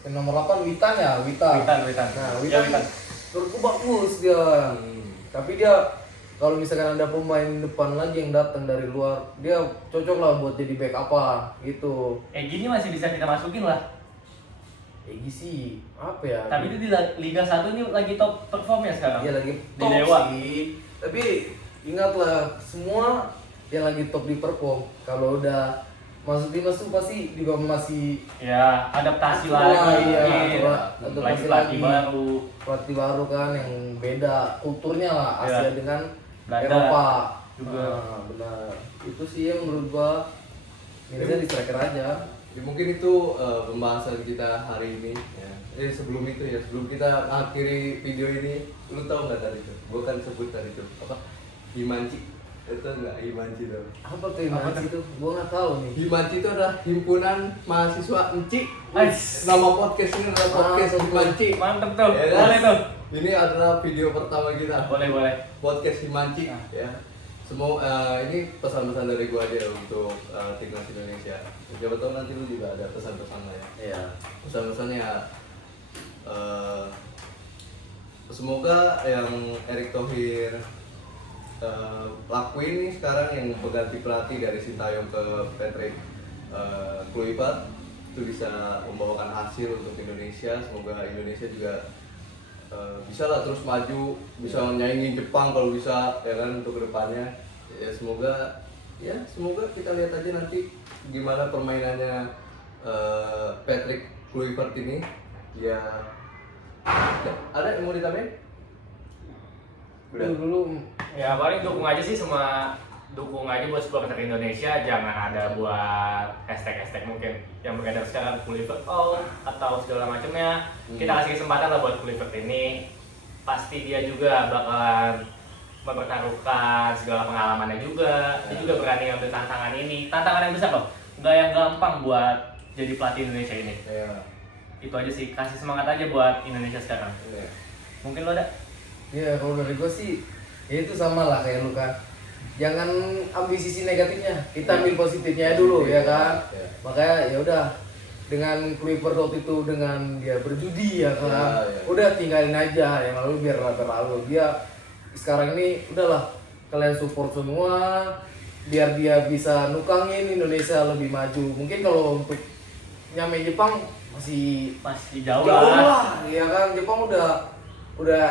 Yang nomor 8 Witan ya, Witan. Nah, Ya, Witan menurutku bagus dia. Tapi dia kalau misalkan ada pemain depan lagi yang datang dari luar, dia cocok lah buat jadi back apa gitu. Gini masih bisa kita masukin lah. Egi sih apa ya? Tapi itu di Liga 1 ini lagi top perform ya sekarang. dia lagi Di top Dewa. sih. Tapi ingatlah semua yang lagi top di perform kalau udah masuk timnas tuh pasti juga masih Ya, adaptasi Wah, lagi. iya, mungkin. adaptasi Lagi pelatih lagi. baru. pelatih baru kan yang beda kulturnya lah Asia Iya. dengan Belanda Eropa juga. Nah, benar itu sih yang menurut gua minusnya di striker aja. Ya, mungkin itu pembahasan kita hari ini ya. Sebelum itu ya, sebelum kita akhiri video ini, lu tahu nggak tadi itu? Gua kan sebut tadi itu apa? Himanci. Itu nggak Himanci tuh? Apa tuh Himanci itu? Gua nggak tahu nih. Himanci itu adalah himpunan mahasiswa Enci. Ais. Nama podcast ini adalah podcast Himanci. Mantep tuh. Ya kan? Boleh tuh. Ini adalah video pertama kita. Boleh. Podcast Himanci ya. Semua ini pesan-pesan dari gua aja untuk timnas Indonesia. Siapa tahu nanti lu juga ada pesan-pesan lah ya. Iya. Pesan-pesannya semoga yang Erick Thohir lakuin nih sekarang yang pengganti pelatih dari Sintayong ke Patrick Kluivert itu bisa membawakan hasil untuk Indonesia. Semoga Indonesia juga bisa lah terus maju, bisa nyaingin Jepang kalau bisa ya kan untuk kedepannya. Ya semoga kita lihat aja nanti gimana permainannya Patrick Kluivert ini. Ya ada yang mau ditambahin? Dulu Ya paling dukung aja sih, dukung aja buat supporter Indonesia, jangan ada buat hashtag mungkin yang beredar sekarang Kluivert atau segala macamnya. Kita kasih kesempatan lah buat Kluivert ini, pasti dia juga bakalan mempertaruhkan segala pengalamannya juga. Dia juga berani ngambil tantangan ini, tantangan yang besar loh, nggak yang gampang buat jadi pelatih Indonesia ini. Itu aja sih, kasih semangat aja buat Indonesia sekarang. Mungkin lo ada? ya kalau dari gue sih ya itu sama lah kayak lu kan, jangan ambil sisi negatifnya, kita ambil positifnya dulu ya kan. Makanya ya udah, dengan Kluivert waktu itu dengan dia berjudi ya kan, udah tinggalin aja yang lalu biar berlalu. Dia sekarang ini udahlah, kalian support semua biar dia bisa nukangin Indonesia lebih maju. Mungkin kalau untuk nyampe Jepang masih jauh jauh lah. lah ya kan. Jepang udah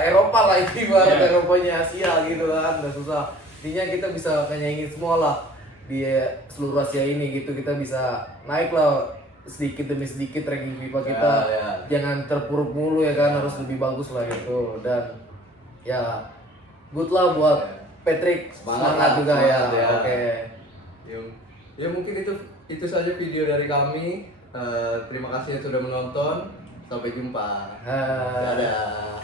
Eropa lah, itu ibarat Eropanya Asia gitu kan, udah susah. Intinya kita bisa nyaingin semua lah di seluruh Asia ini gitu, kita bisa naik lah sedikit demi sedikit ranking FIFA kita. Jangan terpuruk mulu ya kan, harus lebih bagus lah gitu. Dan ya good lah buat Patrick, semangat juga ya. Oke. Ya mungkin itu saja video dari kami. Terima kasih yang sudah menonton. Sampai jumpa. Hai. Dadah.